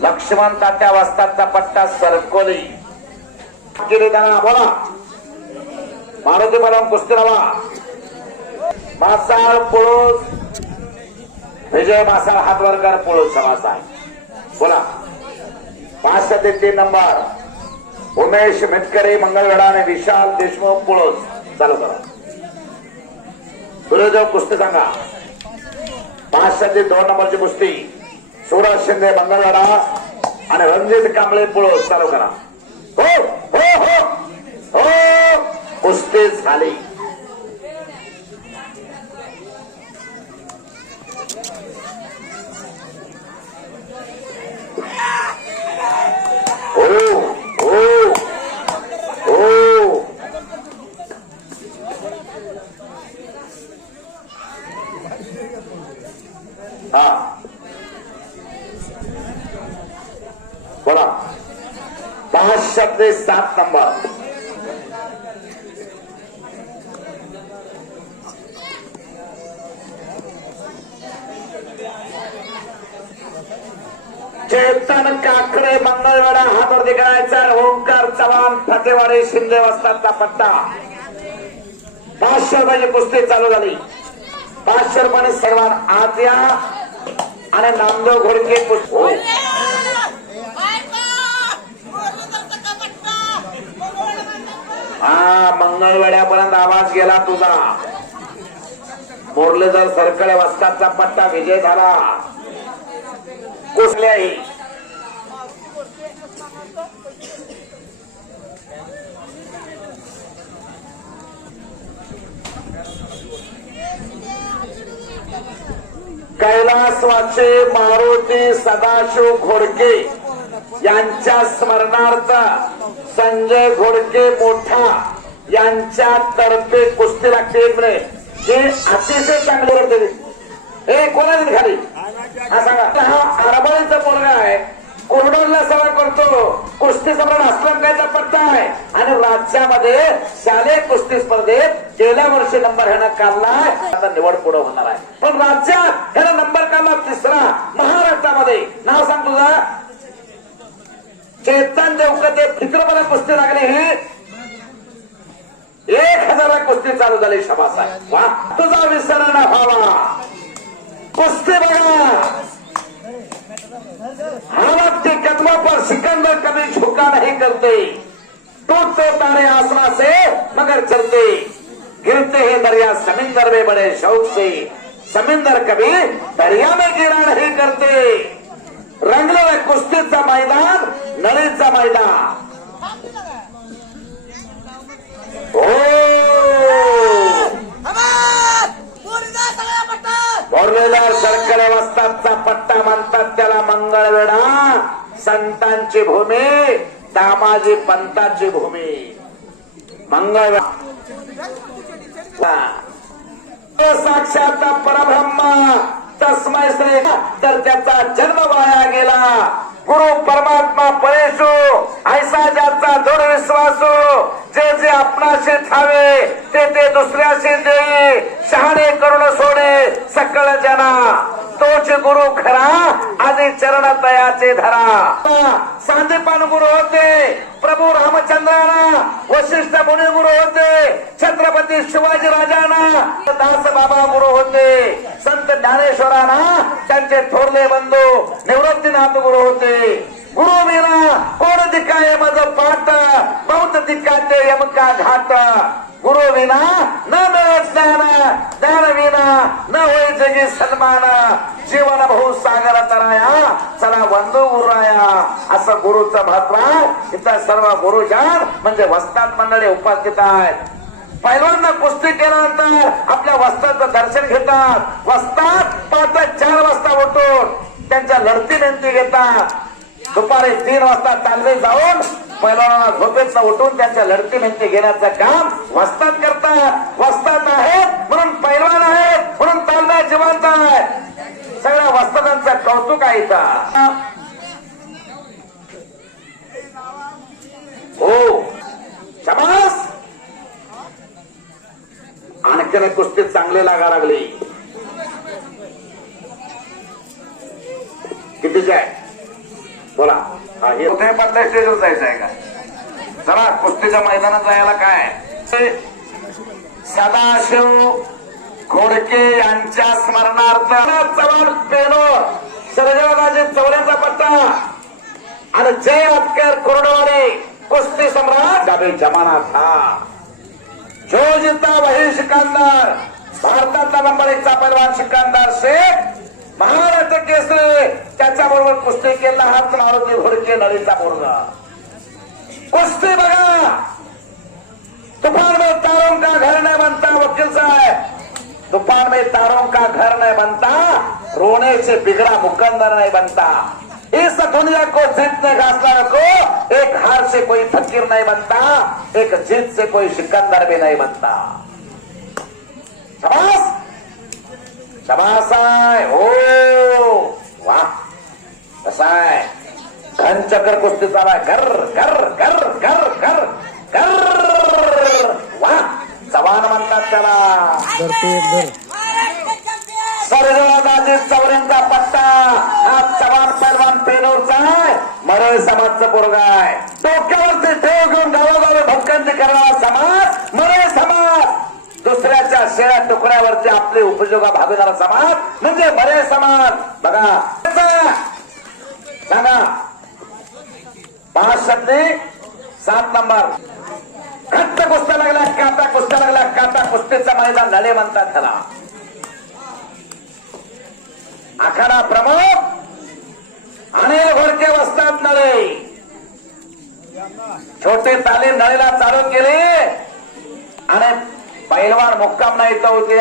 लक्ष्मण तात्या वस्तादचा पट्टा सरकोली. बोला. मारुती बनवून कुस्ती लावा. मासाळ पुळूस, विजय मासाळ हातवरकर पुळूस समास आहे. बोला. 503 नंबर उमेश मिटकरी मंगळवेढा आणि विशाल देशमुख पुळूस. चालू करा. सूर्यदेव कुस्ती सांगा. 502 नंबरची कुस्ती सूरज शिंदे मंगळवेढा आणि रणजित कांबळे पुळूस. चालू करा. हो हो हो हो कुस्ती झाली. हो हो हो हा बोला. 507 नंबर चेतन काकडे मंगळवेढा हातवरती करायचा. ओंकार चव्हाण फतेवाडी शिंदे वस्तादचा पट्टा. 500 रुपयाची कुस्ती चालू झाली. 500 रुपयाने सर्वान आत या आणि नामदेव घोडके कुस्ती. हा मंगळवेढ्यापर्यंत आवाज गेला तुझा. मुरलीधर सरकळे वस्तादचा पट्टा विजय झाला. कुठल्याही कैलासवाचे मारुती सदाशिव घोडके यांच्या स्मरणार्थ संजय घोडके मोठा यांच्या तर्फे कुस्ती लागते. एक मिनिट. हे अतिशय चांगले करते. हे कोणाची खाली हा सांगा. हा आरबाळीचा मुलगा आहे. कोरडोनला सभा करतो. कुस्ती सम्राट असलम खानचा पट्टा आहे आणि राज्यामध्ये शालेय कुस्ती स्पर्धेत गेल्या वर्षी नंबर ह्यानं काढलाय. आता निवड पुढे होणार आहे. पण राज्यात ह्यानं नंबर काढला 3रा. महाराष्ट्रामध्ये नाव सांग तुझा. चेतन देवकते फिक्रपणे कुस्ती लागली. ही 1000 कुस्ती चालू झाली. शबास आहे. वा. तुझा विसर न व्हावा. कुस्ती बघा. हालत के कदमों पर सिकंदर कभी झुका नहीं करते, टूटते तारे आसमां से मगर चलते, गिरते हैं दरिया समुंदर में बड़े शौक से, समुंदर कभी दरिया में गिरा नहीं करते. रंगलं कुस्तीचं मैदान, नळीचं मैदान. बोरलेल्या सरकडे वस्तादचा पट्टा म्हणतात त्याला मंगळवेढा. संतांची भूमी, दामाजी पंतांची भूमी. मंगळवेढा साक्षात परब्रह्म तस्मै श्री. तर त्याचा जन्म वाया गेला. गुरु परमात्मा परेशो ऐसा ज्याचा दृढ विश्वासो, जे जे आपणाशी ठावे ते ते दुसऱ्याशी देई. शहाणे करून सोडे सकळ जना, तोच गुरु खरा आधी चरण तयाचे धरा. सांदीपान गुरु होते प्रभू रामचंद्राना, वशिष्ठ मुनी गुरु होते छत्रपती शिवाजी राजांना, दास बाबा गुरु होते संत ज्ञानेश्वरांना, त्यांचे थोरले बंधू निवृत्तीनाथ गुरु होते. गुरु विना कोण दिकाय मज पाट, बहुत दिकाते यमका घाट. गुरु विना न मिळत ज्ञान, ज्ञान विना न होय जगी सन्मान. जीवन भाऊ सागर तराया, चला बंधू गुरुराया. असं गुरुचं महत्व. इथं सर्व गुरुजन म्हणजे वस्ताद मंडळी उपस्थित आहेत. पहिल्यांदा कुस्ती केल्यानंतर आपल्या वस्ताचं दर्शन घेतात. वस्ताद पहाटे 4 वाजता उठून त्यांच्या लढती विनंती घेतात. दुपारी 3 वाजता तालवे जाऊन पैलवानाला झोपेत उठून त्यांच्या लढती विनंती घेण्याचं काम वस्ताद करतात. वस्ताद आहेत म्हणून पैलवान आहेत म्हणून तालव्या जिवंत आहेत. सगळ्या वस्तादांचं कौतुक आहे इथं. हो शाबास. आणखीन कुस्ती चांगले लागा लागली. कितीच आहे बोला. हा हे कुठे बदल्या स्टेजवर जायचं आहे का? चला कुस्तीच्या मैदानात जायला काय. सदाशिव घोडके यांच्या स्मरणार्थ चव्हाण पेनोर सर्जराजे चौऱ्याचा पट्टा आणि जय अटकर कोरडवाडे कुस्ती सम्राट. अभी जमाना था जो जीता वही सिकंदर. भारतातला नंबर 1चा पैलवान सिकंदर शेख महाराष्ट्र केसरी. त्याच्याबरोबर कुस्ती केला हात मारुती घोडके नळीचा मुलगा. कुस्ती बघा. तूफान में तारों का घर नहीं बनता वकील साहब, तूफान में तारों का घर नहीं बनता, रोने से बिगड़ा मुकंदर नहीं बनता. इस दुनिया को जीतने का हौसला रखो. एक हार से कोई फकीर नहीं बनता, एक जीत से कोई सिकंदर भी नहीं बनता. शाबाश शाबास आहे. हो वा. कसा आहे घनचक्र कुस्ती चालू आहे. घर घर घर घर घर घर. वा. चव्हाण म्हणतात त्याला. सर्जराजे चौऱ्यांचा पट्टा. हा चव्हाण पैलवान पेनोरचा आहे. मरळ समाजचा पोरगा आहे. डोक्यावरती ठेव घेऊन गावोगावी भटकंती करणारा समाज मरळ समाज. दुसऱ्याच्या शेळ्या तुकड्यावरती आपले उपयोगा भागवणारा समाज म्हणजे मरळ समाज. बघा सांगा 65 7 नंबर. घट्ट कुस्त्या लागल्या, काटा कुस्त्या लागल्या. काटा कुस्तीचं मैदान नळे म्हणतात त्याला. आखाडा प्रमुख अनिल घोडके वस्ताद नळे. छोटे तालीम नळेला चालू केले आणि पहलवान मुक्काम नहीं तो होते.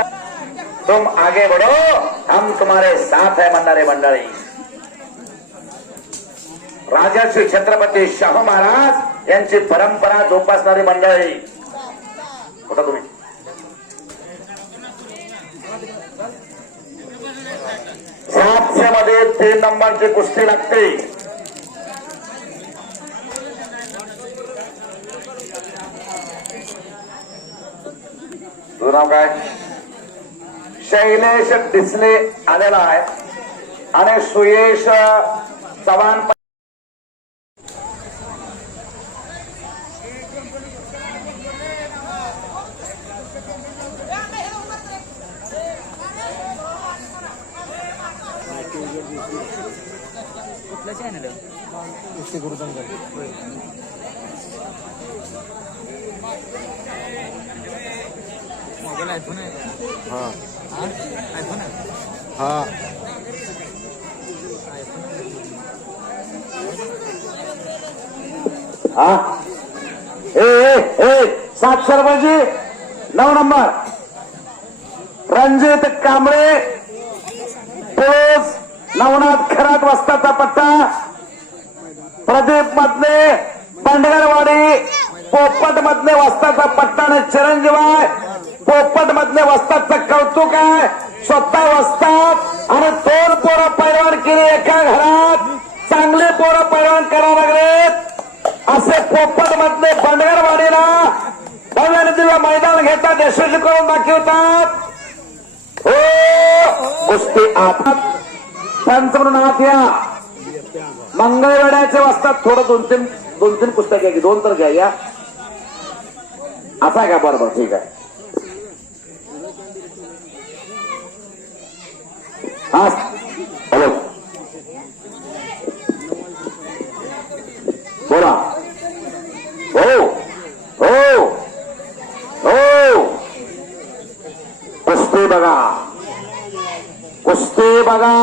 तुम आगे बढ़ो, हम तुम्हारे साथ है म्हणणारे मंडळी. राजर्षी छत्रपती शाहू महाराज यांची परंपरा जोपासणारी मंडळी. कुठं तुम्ही 700 मध्ये 3 नंबरची कुस्ती लागते. तुझं नाव काय? शैलेश डिसले आलेला आहे आणि सुयेश चव्हाण. कुस्ती गुरुदंगल मोबाईल आयफोन आहे हा आयफोन आहे हा हा सात सरपंची 9 नंबर रणजित कांबळे पोस नवनाथ खरात वस्ताचा पट्टा प्रदीप मधले बंडगरवाडी पोपट मधले वस्ताचा पट्टा आणि चिरंजीवाय पोपट मधले वस्ताचं कौतुक आहे स्वतः वस्तात आणि 2 पोरं पैलवान केली एका घरात चांगले पोरं पैलवान करावं लागलेत असे पोपट मधले बंडगरवाडीला भव्य मैदान घेतात यशस्वी करून दाखवतात हो कुस्ती आता पंच म्हणून आत या मंगळवेड्याचे वाजतात थोडं 2-3 पुस्तक घ्या की 2 तर घ्या या असा का बरोबर ठीक आहे हा हॅलो बोला हो हो हो कुस्ती बघा कुस्ती बघा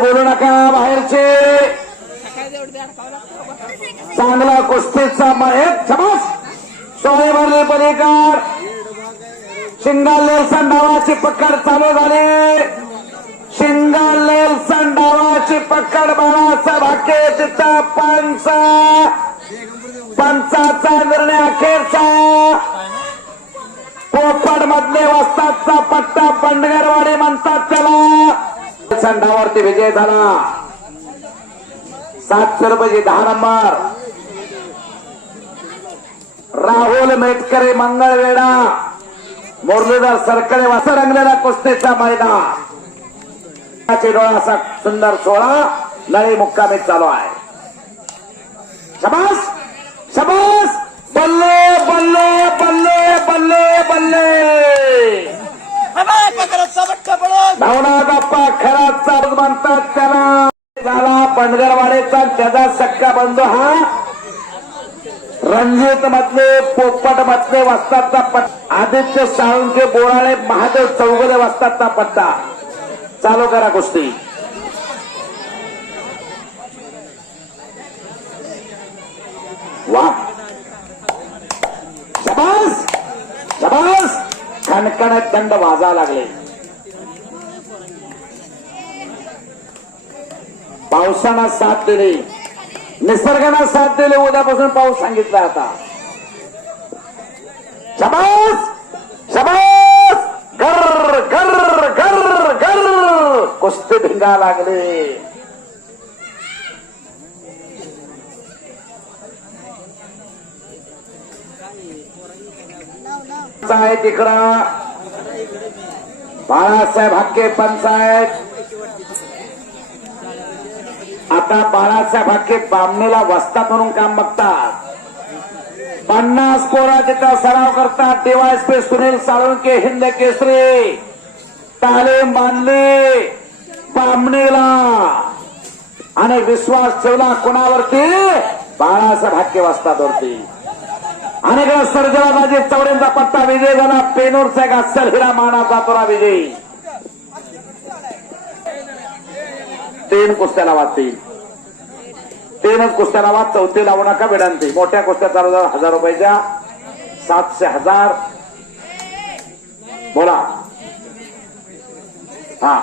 बोलू नका बाहेरचे चांगला कुस्तीचा महेश समज सोळेवरले पलीकर शिंगालेल संडावाची पकड चालू झाली शिंगालेल संडावाची पकड बाळासाहेब हाके तिथं पंचाचा निर्णय अखेरचा पोपट मधले वस्तादचा पट्टा बंडगरवाडी म्हणतात त्याला संडावरती विजय झाला 700 रुपये 10 नंबर राहुल मेटकरे मंगळवेढा मुरलीधर सरकडे वासा रंगलेला कुस्तीचा मैदान डोळा असा सुंदर 16 लढाई मुक्कामी चालू आहे शबास शबास बल्ले बल्ले बल्ले बल्ले बल्ले भावना बाप्पा खराचा म्हणतात त्याला झाला बंडगरवाडेचा त्याचा सक्का बंधू हा रणजित मधले पोपट मधले वस्तादचा पट्टा आदित्य साळुंके बोराळे महादेव चौगुले वस्तादचा पट्टा चालू करा कुस्ती वा शबास शबास खणखणत दंड वाजा लागले पावसानं साथ दिली निसर्गानं साथ दिली उद्यापासून पाऊस सांगितला आता शबास शबास घर घर घर घर कुस्ती भिंगा लागले आहे तिकडं बाळासाहेब हाके पंचायत आता बाळासाहेब हाके बामणीला वस्ताद म्हणून काम बघतात 50 पोरा तिथं सराव करतात डीवायएसपी सुनील साळुंके हिंद केसरी तालीम बांधली बामणीला आणि विश्वास ठेवला कोणावरती बाळासाहेब हाके वस्तादवरती अनेक सर्जराबाजी चौऱ्यांचा पट्टा विजय झाला पेनूरचा एक अस्सल हिरा मानाचा तोरा विजयी 3 कुस्त्या लावा 3च कुस्त्या लावा 4थी लावू नका विनंती मोठ्या कुस्त्या चालू 1000 रुपयाच्या 700 1000 बोला हा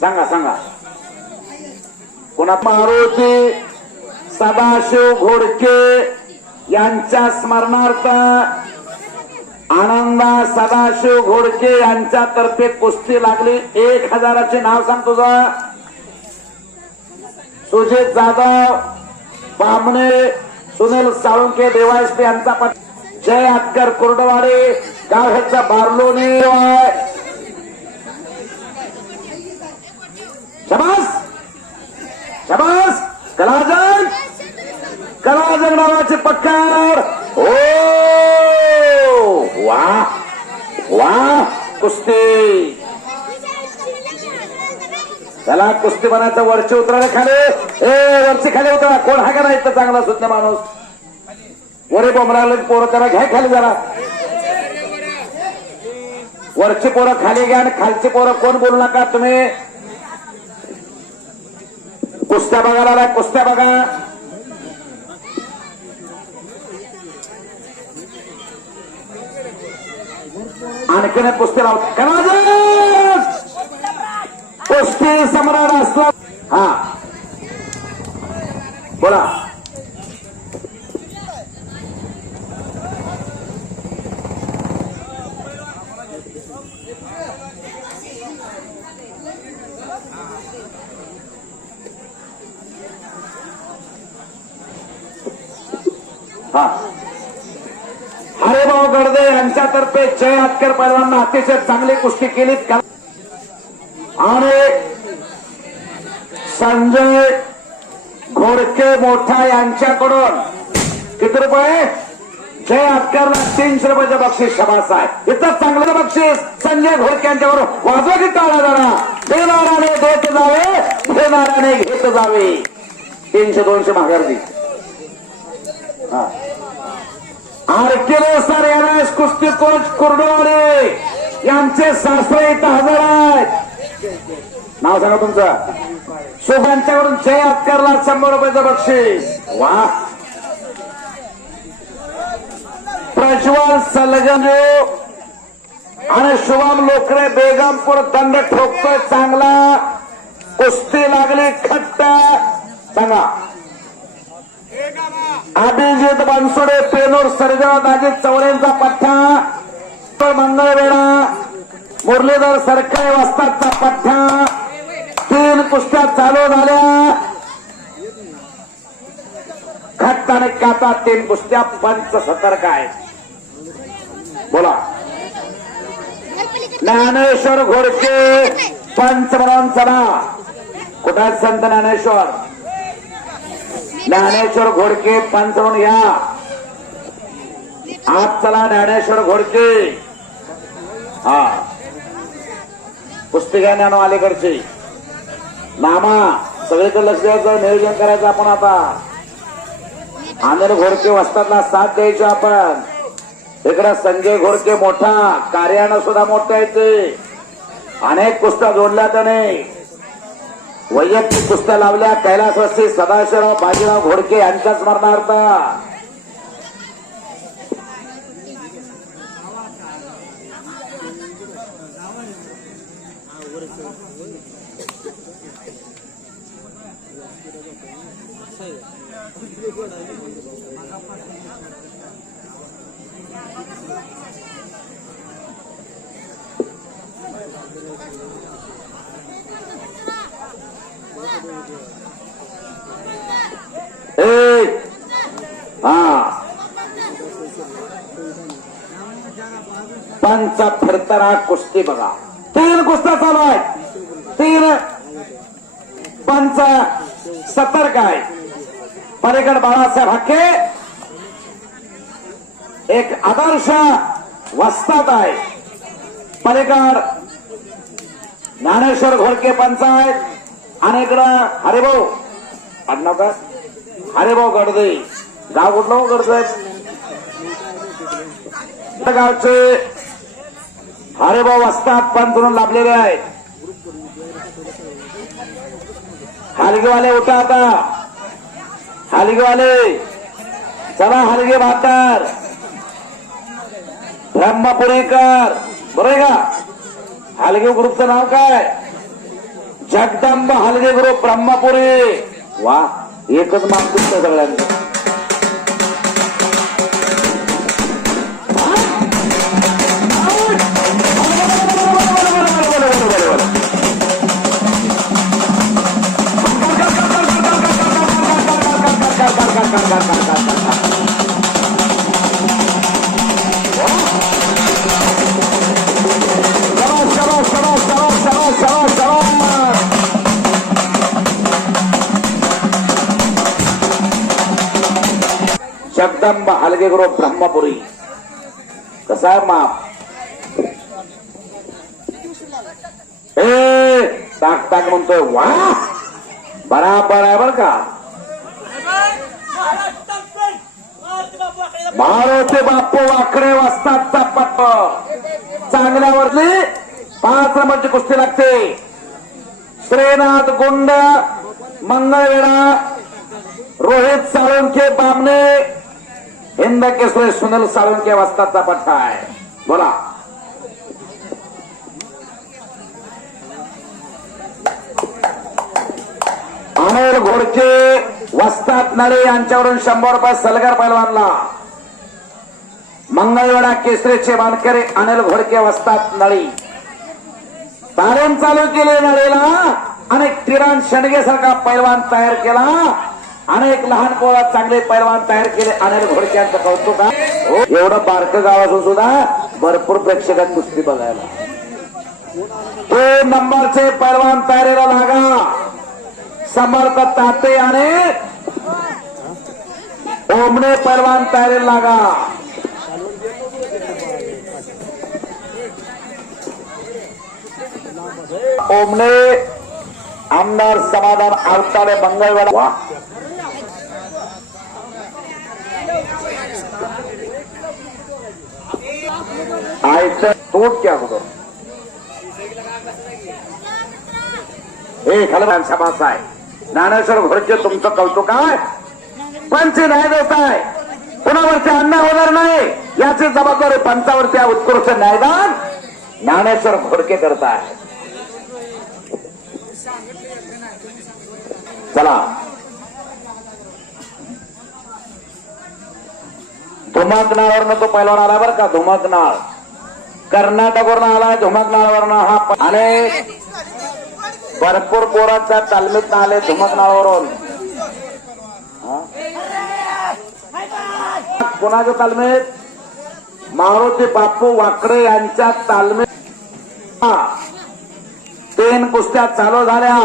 सांगा सांगा पुन्हा मारुती सदाशिव घोडके यांच्या स्मरणार्थ आनंदा सदाशिव घोडके यांच्यातर्फे कुस्ती लागली 1000चे नाव सांग तुझं सुजित जाधव बामणे सुनील साळुंके देवायस्पी यांचा पण जय अटकर कुर्डवाडी गाव ह्याचा बारलोणी शबास शबास कलाजन कला जगडावाची पक्कार. ओ वा वा कुस्ती. त्याला कुस्ती बनायचं. वरची उतरायला खाली. वरची खाली उतरा. कोण हा का नाही तर चांगला सुद्धा माणूस. वरे बोंबराला पोरं त्याला घ्या खाली जरा. वरची पोरं खाली घ्या आणि खालची पोरं कोण बोलू नका तुम्ही. कुस्त्या बघायला कुस्त्या बघा. आणखीन कुस्ती लावत कुस्ती सम्राट असला. हा बोला. हा हरेभाऊ गडदे यांच्यातर्फे जय हातकर पैलवानांना अतिशय चांगली कुस्ती केली. आणि संजय घोडके मोठा यांच्याकडून किती रुपये. जय हातकरला 300 रुपयाचं बक्षीस. शबास आहे. इथं चांगलं बक्षीस संजय घोडके यांच्यावर. वाजवा की टाळा जरा. देणाराने देत जावे, देणाराने घेत जावे. 300-200 माघार दे. हा आरकेलो सर यांना कुस्ती कोच कुर्डवाडे यांचे सासरे इथं हजर आहेत. नाव सांगा तुमचं. शुभांच्याकडून जय हातकरला 100 रुपयाचं बक्षीस. वा. प्रज्वल सलगनो आणि शुभम लोकरे बेगमपूर दंड ठोकतोय चांगला. कुस्ती लागली खट्ट. सांगा. अभिजित बनसोडे पेनोर सर्जा दाजीत चौऱ्यांचा पठ्ठा. मंगळवेढा मुरलीधर सरकाळे वस्तादचा पठ्ठा. 3 कुस्त्या चालू झाल्या. खट्ट आणि काता 3 कुस्त्या. पंच सतर्क आहे. बोला. ज्ञानेश्वर घोडके पंच म्हणून चला. कुठे संत ज्ञानेश्वर. ज्ञानेश्वर घोडके पंच म्हणून या. आज चला ज्ञानेश्वर घोडके. हा कुस्ती घ्या ज्ञानो अलीकडची. मामा सगळीकडे लक्ष द्यायचं. नियोजन करायचं आपण आता. आनंद घोडके वस्तादला साथ द्यायची आपण. इकडे संजय घोडके मोठा कार्यानं सुद्धा मोठा येते. अनेक कुस्त्या जोडल्या त्याने. वैयक्तिक कुस्त्या लावल्या. कैलासवासी सदाशिवराव बाजीराव घोडके यांच्या स्मरणार्थ. पंचा फिरताना कुस्ती बघा. 3 कुस्त्या चालू आहेत. 3 पंच सतर्क आहे. पलीकड बाळासाहेब हाके एक आदर्श वस्ताद आहे. पलीकड ज्ञानेश्वर घोडके पंच आहेत. आणि इकडं हरिभाऊ आडनाव का हरिभाऊ गडदे. गाव कुठलं गडदे. गावचे हरिभाऊ वस्ताद पंच म्हणून लाभलेले आहेत. हलगेवाले उठा आता. हलगेवाले चला. हलगे भाकर ब्रह्मपुरीकर बरोबर का. हलगे ग्रुपचं नाव काय. जगदंब हलगे ग्रुप ब्रह्मपुरी. वा एकच मान दिसतं सगळ्यांचं. जगदंब हलगे गुरु ब्रह्मपुरी. कसा आहे माप? टाक टाक म्हणतोय. वा बराबर आहे बर का. मारुती बापू वाकडे वस्तादचा पट्ट. चांगल्यावरली 5 नंबरची कुस्ती लागते. श्रीनाथ गुंड मंगळवेढा, रोहित साळुंखे बामणे, हिंद केसरी सुनील साळुंखे वस्तादचा पट्टा आहे. बोला. अनिल घोडके वस्ताद नळे यांच्यावरून 100 रुपये सलगर पैलवानला. मंगळवेढा केसरीचे मानकरी अनिल घोडके वस्ताद नळी. तालीम चालू केली नळीला. अनेक किरण शेंडगे सारखा पैलवान तयार केला. अनेक लहान पोळा चांगले पैलवान तयार केले. अनिल घोडके यांचं कौतुक आहे. एवढं बारकं गाव असून सुद्धा भरपूर प्रेक्षकात कुस्ती बघायला. 2 नंबरचे पैलवान तयारीला लागा. समर्थ ताते आणि ओमणे पैलवान तयारीला लागा. ओमणे आमदार समाधान आवताडे मंगळवेढा. आयचं तोट क्या होतं हे खलबान समाज आहे. ज्ञानेश्वर घोडके तुमचं कौतुक आहे. पंच न्याय देत आहे. कुणावरती अन्याय होणार नाही याची जबाबदारी पंचावरती उत्कृष्ट न्यायदान ज्ञानेश्वर घोडके करत आहे. चला धुमाकनाळवरनं तो पैलवान आला बरं का. धुमाकनाळ कर्नाटकवरून आला. धुमाकनाळवरनं हा आणि भरपूर पोरांच्या तालमीत आले धुमकनाळवरून. कोणाच्या तालमीत? मारुती बापू वाकडे यांच्या तालमीत 3 कुस्त्या चालू झाल्या.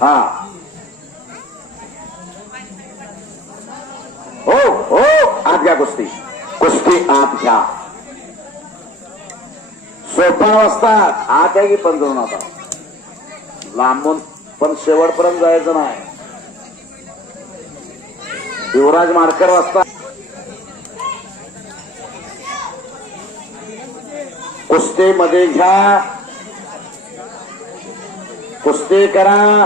हा हो हो आत घ्या कुस्ती. कुस्ती आत घ्या. सोपान वाजतात आत आहे की पण जाऊन आता लांबून पण शेवटपर्यंत जायचं नाही. युवराज मार्कर वाजता कुस्ती मध्ये घ्या. कुस्ती करा.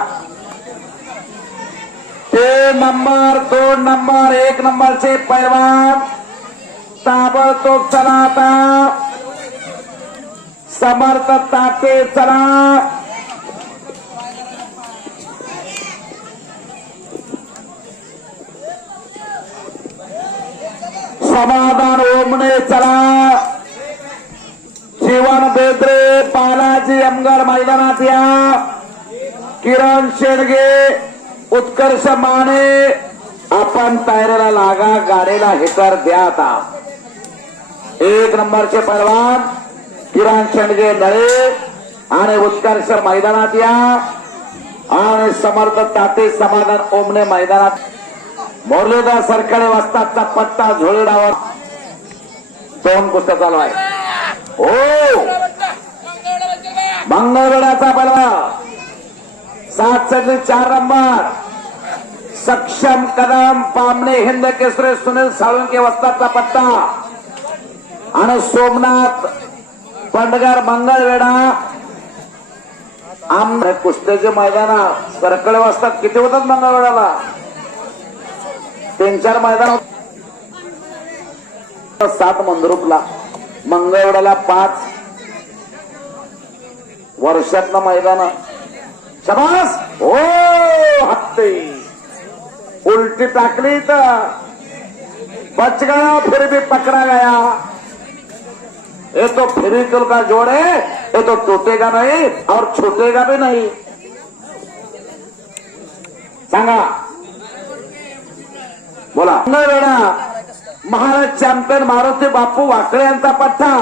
3 नंबर 2 नंबर 1 नंबरचे पैलवान ताबडतोब चला. आता समर्थ ताते चला. समाधान ओमणे चला. जीवन बेद्रे बालाजी अमगर मैदानात या. किरण शेडगे उत्कर्ष माने आपण तयारीला लागा. गाडीला हिटर द्या. आता 1 नंबरचे पैलवान किरण शेंडगे नळे आणि उत्कर्ष मैदानात या. आणि समर्थ ताते समाधान ओमणे मैदानात. मुरलीधर सरकडे वस्तादचा पट्टा झोळीडावर 2 कुस्त्या चालू आहे. हो मंगळवेढ्याचा पैलवान 7 चढली 4 नंबर सक्षम कदम बामणे हिंद केसरी सुनील साळुंखे वस्तादचा पट्टा. आणि सोमनाथ पंडगर मंगळवेढा. आमदार कुस्त्याचे मैदान सरकडे वाजतात. किती होतात मंगळवेढ्याला? 3-4 मैदान. 7 मंद्रुपला. मंगळवेढ्याला 5 वर्षातनं मैदान. शबास. हो हत्ते उलटी टाकली तर बच गया फिर भी पकड़ा गया. ये तो फिरिकल का जोड़ है. ये तो टूटेगा नहीं और छूटेगा भी नहीं. सांगा बोला. मंगळवेढा महाराज चॅम्पियन मारुती बापू वाकडे यांचा पट्टा.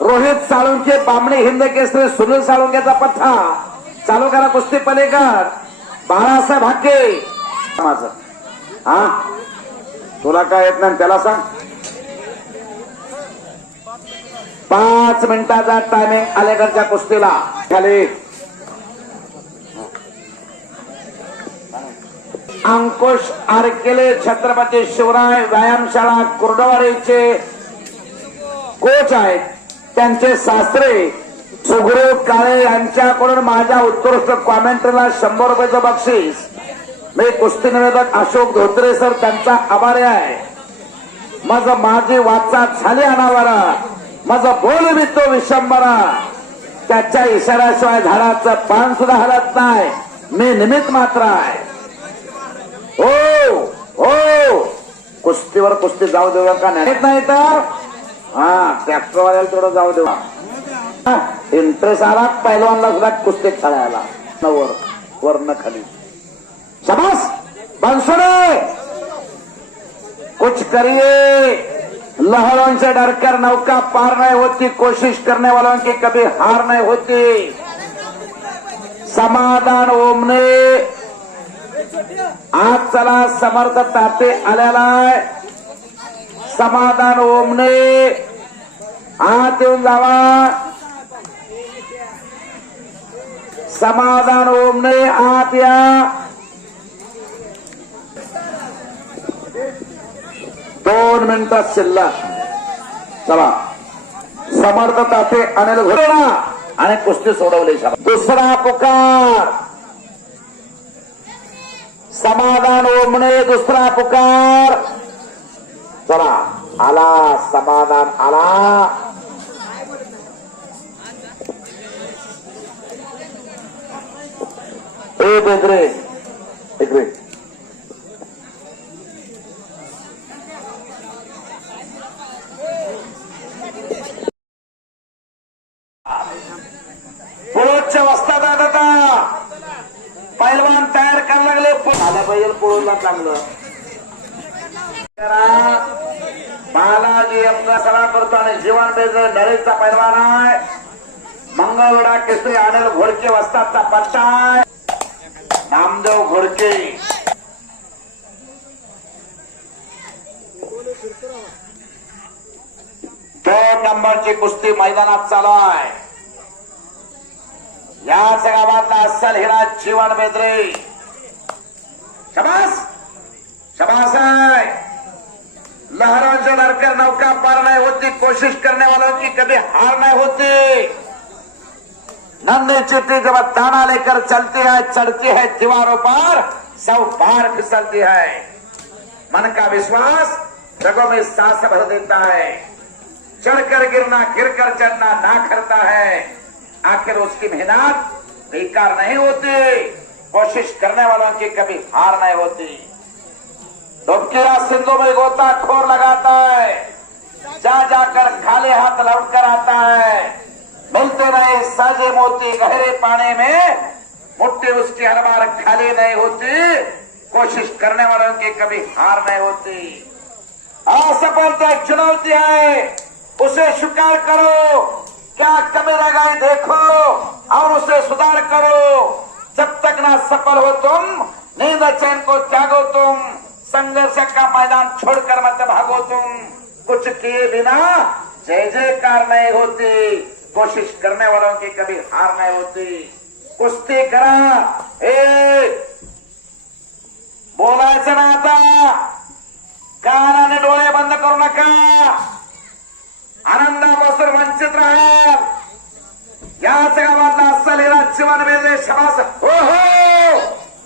रोहित साळुंखे बामणे हिंद केसरी सुनील साळुंखेचा पट्टा. चालू करा कुस्ती पलीकड. बाळासाहेब हाके माझं. हा तुला काय येत नाही त्याला सांग. 5 मिनिटाचा टायमिंग अलीकडच्या कुस्तीला. खाली अंकुश आरकेले छत्रपती शिवराय व्यायामशाळा कुर्डवाडीचे कोच आहेत. त्यांचे सासरे सुगुरू काळे यांच्याकडून माझ्या उत्कृष्ट कॉमेंट्रीला 100 रुपयाचं बक्षीस. मी कुस्ती निवेदक अशोक धोत्रे सर त्यांचा आभारी आहे. माझं माझी वाचा झाली अनावर, माझं बोल तो विशंबरा. त्याच्या इशाऱ्याशिवाय झाडाचं पान सुद्धा हलत नाही. मी निमित्त मात्र आहे. हो हो कुस्तीवर कुस्ती जाऊ देऊ का नाही तर हा ट्रॅक्टरवाल्याला थोडं जाऊ देऊ. इंटरेस्ट आला पैलवानला सुद्धा कुस्ती खेळायला वरनं खाली. शाबास बनसोडे कुछ करिए. लहरों से डरकर नौका पार नहीं होती, कोशिश करने वालों की कभी हार नहीं होती. समाधान ओमने आज चला समर्थ ताते आलेला आहे. समाधान ओमने आत येऊन जावा. समाधान ओमने आत या. 2 मिनिटात शिल्लक. चला समर्थ ताते अनिल घोडेला आणि कुस्ती सोडवली. दुसरा पुकार समाधान ओमने. दुसरा पुकार. चला आला समाधान आला. ए बेगरे इकडे पुळोच्या वस्तात आता पैलवान तयार करायला लागले. आल्या पाहिजे पुळोला चांगलं बालाजी अपना सला करतो आणि जीवन बेजर नरेशचा पैलवान आहे. मंगळवेढा केसरी अनिल घोडके वस्तादचा पट्टा आहे. नामदेव घोडके दोन नंबरची कुस्ती मैदानात चालू आहे. याच गावातला अस्सल हिरा जीवन बेदरे. शबास शबास आहे. लहरों से डरकर नौका पार नहीं होती, कोशिश करने वालों की कभी हार नहीं होती. नंदी चिट्टी जब दाना लेकर चलती है, चढ़ती है दीवारों पर, 100 बार फिसलती है. मन का विश्वास रगों में सांस भर देता है. चढ़कर गिरना गिरकर चढ़ना ना करता है. आखिर उसकी मेहनत बेकार नहीं होती. कोशिश करने वालों की कभी हार नहीं होती. डुबकिया सिंधु में गोताखोर लगाता है. जा जाकर खाली हाथ लौट कर आता है. मिलते रहे साजे मोती गहरे पानी में, मुट्ठी उसकी हर बार खाली नहीं होती. कोशिश करने वालों की कभी हार नहीं होती. असफलता एक चुनौती है, उसे स्वीकार करो. क्या कमी रह गई देखो और उसे सुधार करो. जब तक ना सफल हो तुम, नींद चैन को त्यागो तुम. संघर्ष का मैदान छोड़कर मत भागो तुम. कुछ किए बिना जय जयकार नहीं होती. कोशिश करने वालों की कभी हार नहीं होती. कुस्ती करा. बोलायचं ना आता. कानाने डोळे बंद करू नका. आनंदापासून वंचित राहाल. याच गावातला अस्सल हिरा जीवन बेदरे. शबास. हो हो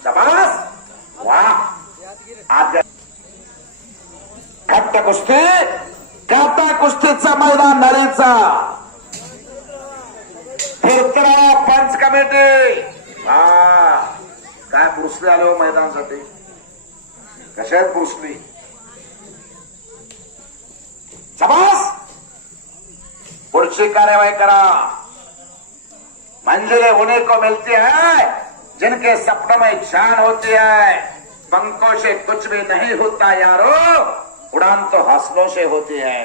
शबास. वा आज घट्ट कुस्ती. काटा कुस्तीचा मैदान नळीचा. फिरतरा पंच कमिटी. काय पुरुषले आले हो मैदानासाठी. कशा आहेत पुरुषली. शबास. पुढची कार्यवाही करा. मंजिलें उन्हीं को मिलती है जिनके सपनों में जान होती है. पंखों से कुछ भी नहीं होता यारो, उड़ान तो हौसलों से होती है.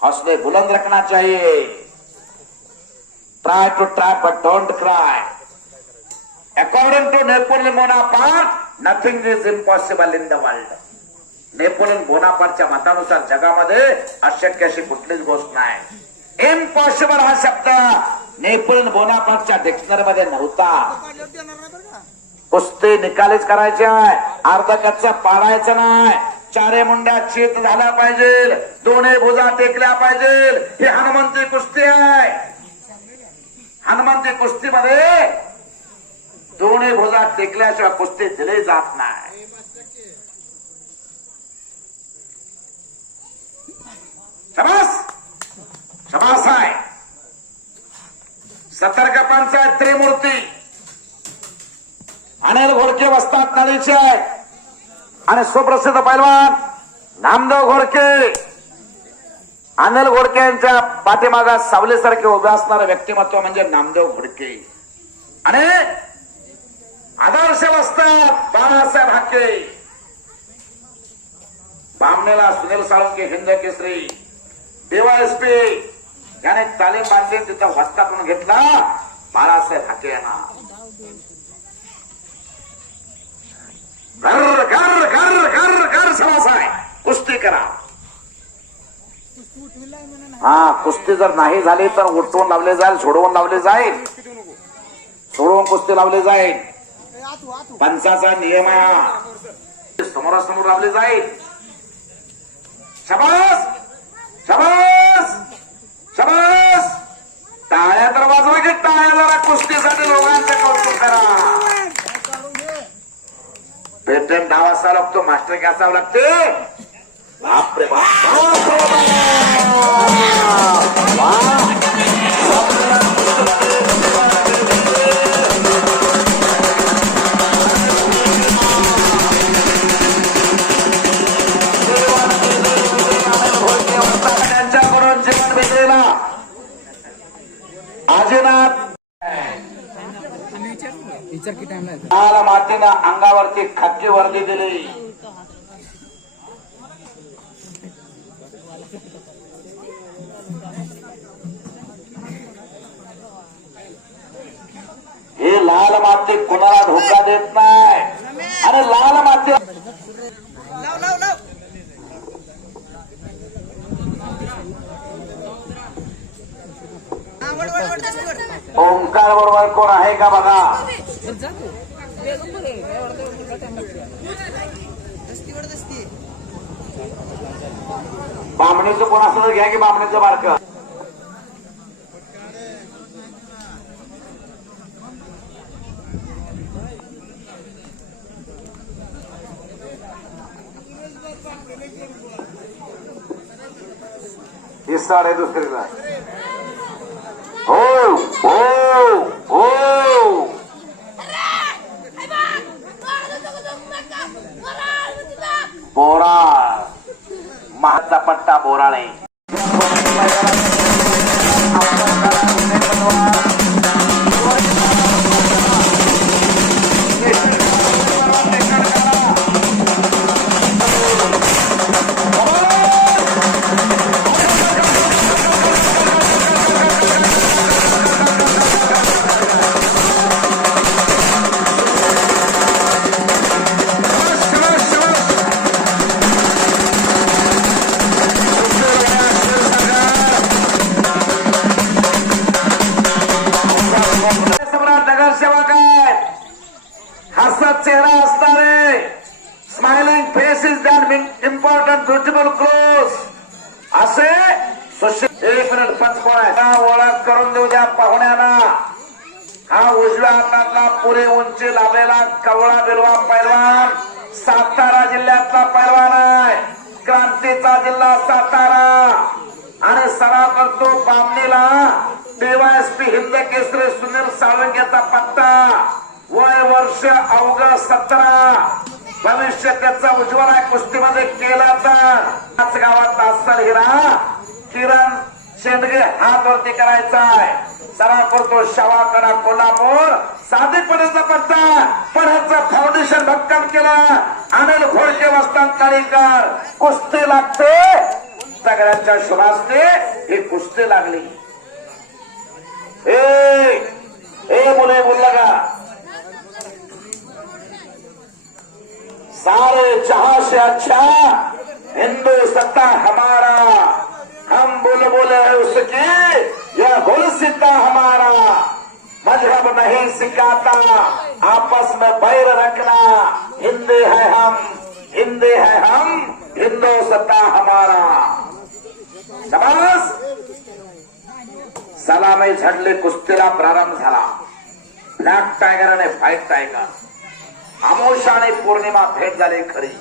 हौसले बुलंद रखना चाहिए. Try to try but don't cry. According to Napoleon Bonaparte, nothing is impossible in the world. Napoleon बोनापार्टच्या मतानुसार जगामध्ये अशक्य अशी कुठलीच गोष्ट नाही. इम्पॉसिबल हा शब्द नेपोलियन बोनापार्टच्या डिक्शनरी मध्ये नव्हता. कुस्ती निकालीच करायची आहे, अर्ध कच्चा पाडायचं नाही. चारे मुंड्या चित झाल्या पाहिजे, दोन्ही भुजा टेकल्या पाहिजे. ही हनुमंती कुस्ती आहे. हनुमंती कुस्तीमध्ये दोन्ही भुजा टेकल्याशिवाय कुस्ती दिली जात नाही. शबास शबास आहे. सतर्क पंचायत त्रिमूर्ती अनिल घोडके वस्ताद नळीचे आहे आणि सुप्रसिद्ध पैलवान नामदेव घोडके. अनिल घोडके यांच्या पाठीमागा सावलीसारखे उभे असणारं व्यक्तिमत्व म्हणजे नामदेव घोडके आणि आदर्श वस्ताद बाळासाहेब हाके. बामणेला सुनील साळुंके हिंद केसरी डीवायएसपी याने तालीम बांधली, तिथं वस्तादून घेतला बाळासाहेब हाके यांना. घर घर घर घर घर समास आहे. कुस्ती करा. हा कुस्ती जर नाही झाली तर उठवून लावले जाईल, सोडवून लावले जाईल, सोडवून कुस्ती लावली जाईल. पंचाचा नियम आहे हा. समोरासमोर लावले जाईल. शबास शबास शबास. टाळ्या तर वाजवा की टाळ्या जरा कुस्तीसाठी लोकांचं कौतुक करा. पेटंट 10 वाजता लागतो, मास्टर की असावं लागते. बापरे त्यांच्याकडून जीवन भेटलेला आजीनाथ विचार किती टाइम लागेल. लाल मातीनं अंगावरती खाकी वर्दी दिली. हे लाल माती कोणाला धोका देत नाही आणि लाल माती ओंकार बरोबर कोण आहे का बघा. बामणीचं कोण असलं तर घ्या की बामणीचं बारक. ही साड आहे दुसरीला. हो हो हो बोराळ महाचा पट्टा बोराळे. नगरसेवक आहेत, हसत चेहरा असणारे. Smiling face is than important beautiful close असे. एक मिनिट पंचकोण ओळख करून देऊ द्या पाहुण्यांना. हा उजव्या हातातला पुरे उंची लाभलेला कवळा बिलवा पैलवान सातारा जिल्ह्यातला पैलवान आहे. क्रांतीचा जिल्हा सातारा आणि सराव करतो बामणीला. डीवायएसपी हिंद केसरी सुनील साळुंकेचा पत्ता. वय वर्ष अवघ 17. भविष्य त्याचा उज्ज्वल आहे. कुस्तीमध्ये केला तर गावात अस्सल हिरा किरण शेंडगे हात वरती करायचा आहे. सराव करतो शवाकडा कोल्हापूर. साधेपणाचा पत्ता पण ह्याचं फाउंडेशन भक्कम केलं. अनिल घोडके वस्ताद काळीकर. कुस्ती लागते सगळ्यांच्या शुभासने ही कुस्ती लागली. ए मुले बोलला का सारे जहां से अच्छा हिंदू सत्ता हमारा, हम बुलबुल है उसकी, यह गुलसिता हमारा। मजहब नहीं सिखाता आपस में बैर रखना, हिंदू है हम, हिंदू है हम, हिंदू सत्ता हमारा। शाबास। सलामी झडले, कुस्तीला प्रारंभ झाला। ब्लॅक टायगर आणि व्हाईट टायगर, अमावस्या आणि पौर्णिमा भेट झाली खरी।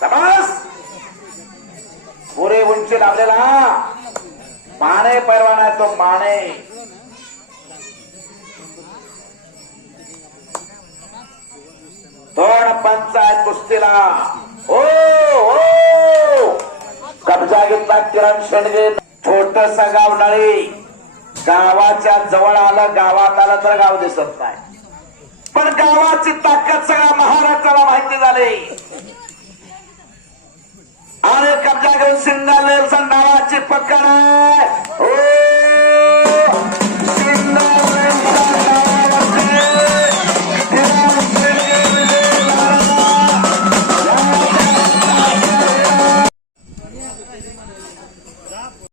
शाबास। पुरे उंची लावलेला माने पैलवान आहे तो, माने। दोन पंचायत कुस्तीला ओ कब्जा घेतला किरण शेंडगे। छोटस गाव नळी, गावाच्या जवळ आलं, गावात आलं तर गाव दिसत नाही, पण गावाची ताकद सगळ्या महाराष्ट्राला माहिती झाली। आणि कब्जा घेऊन सिंगल नेल्सन नावाची पकड आहे।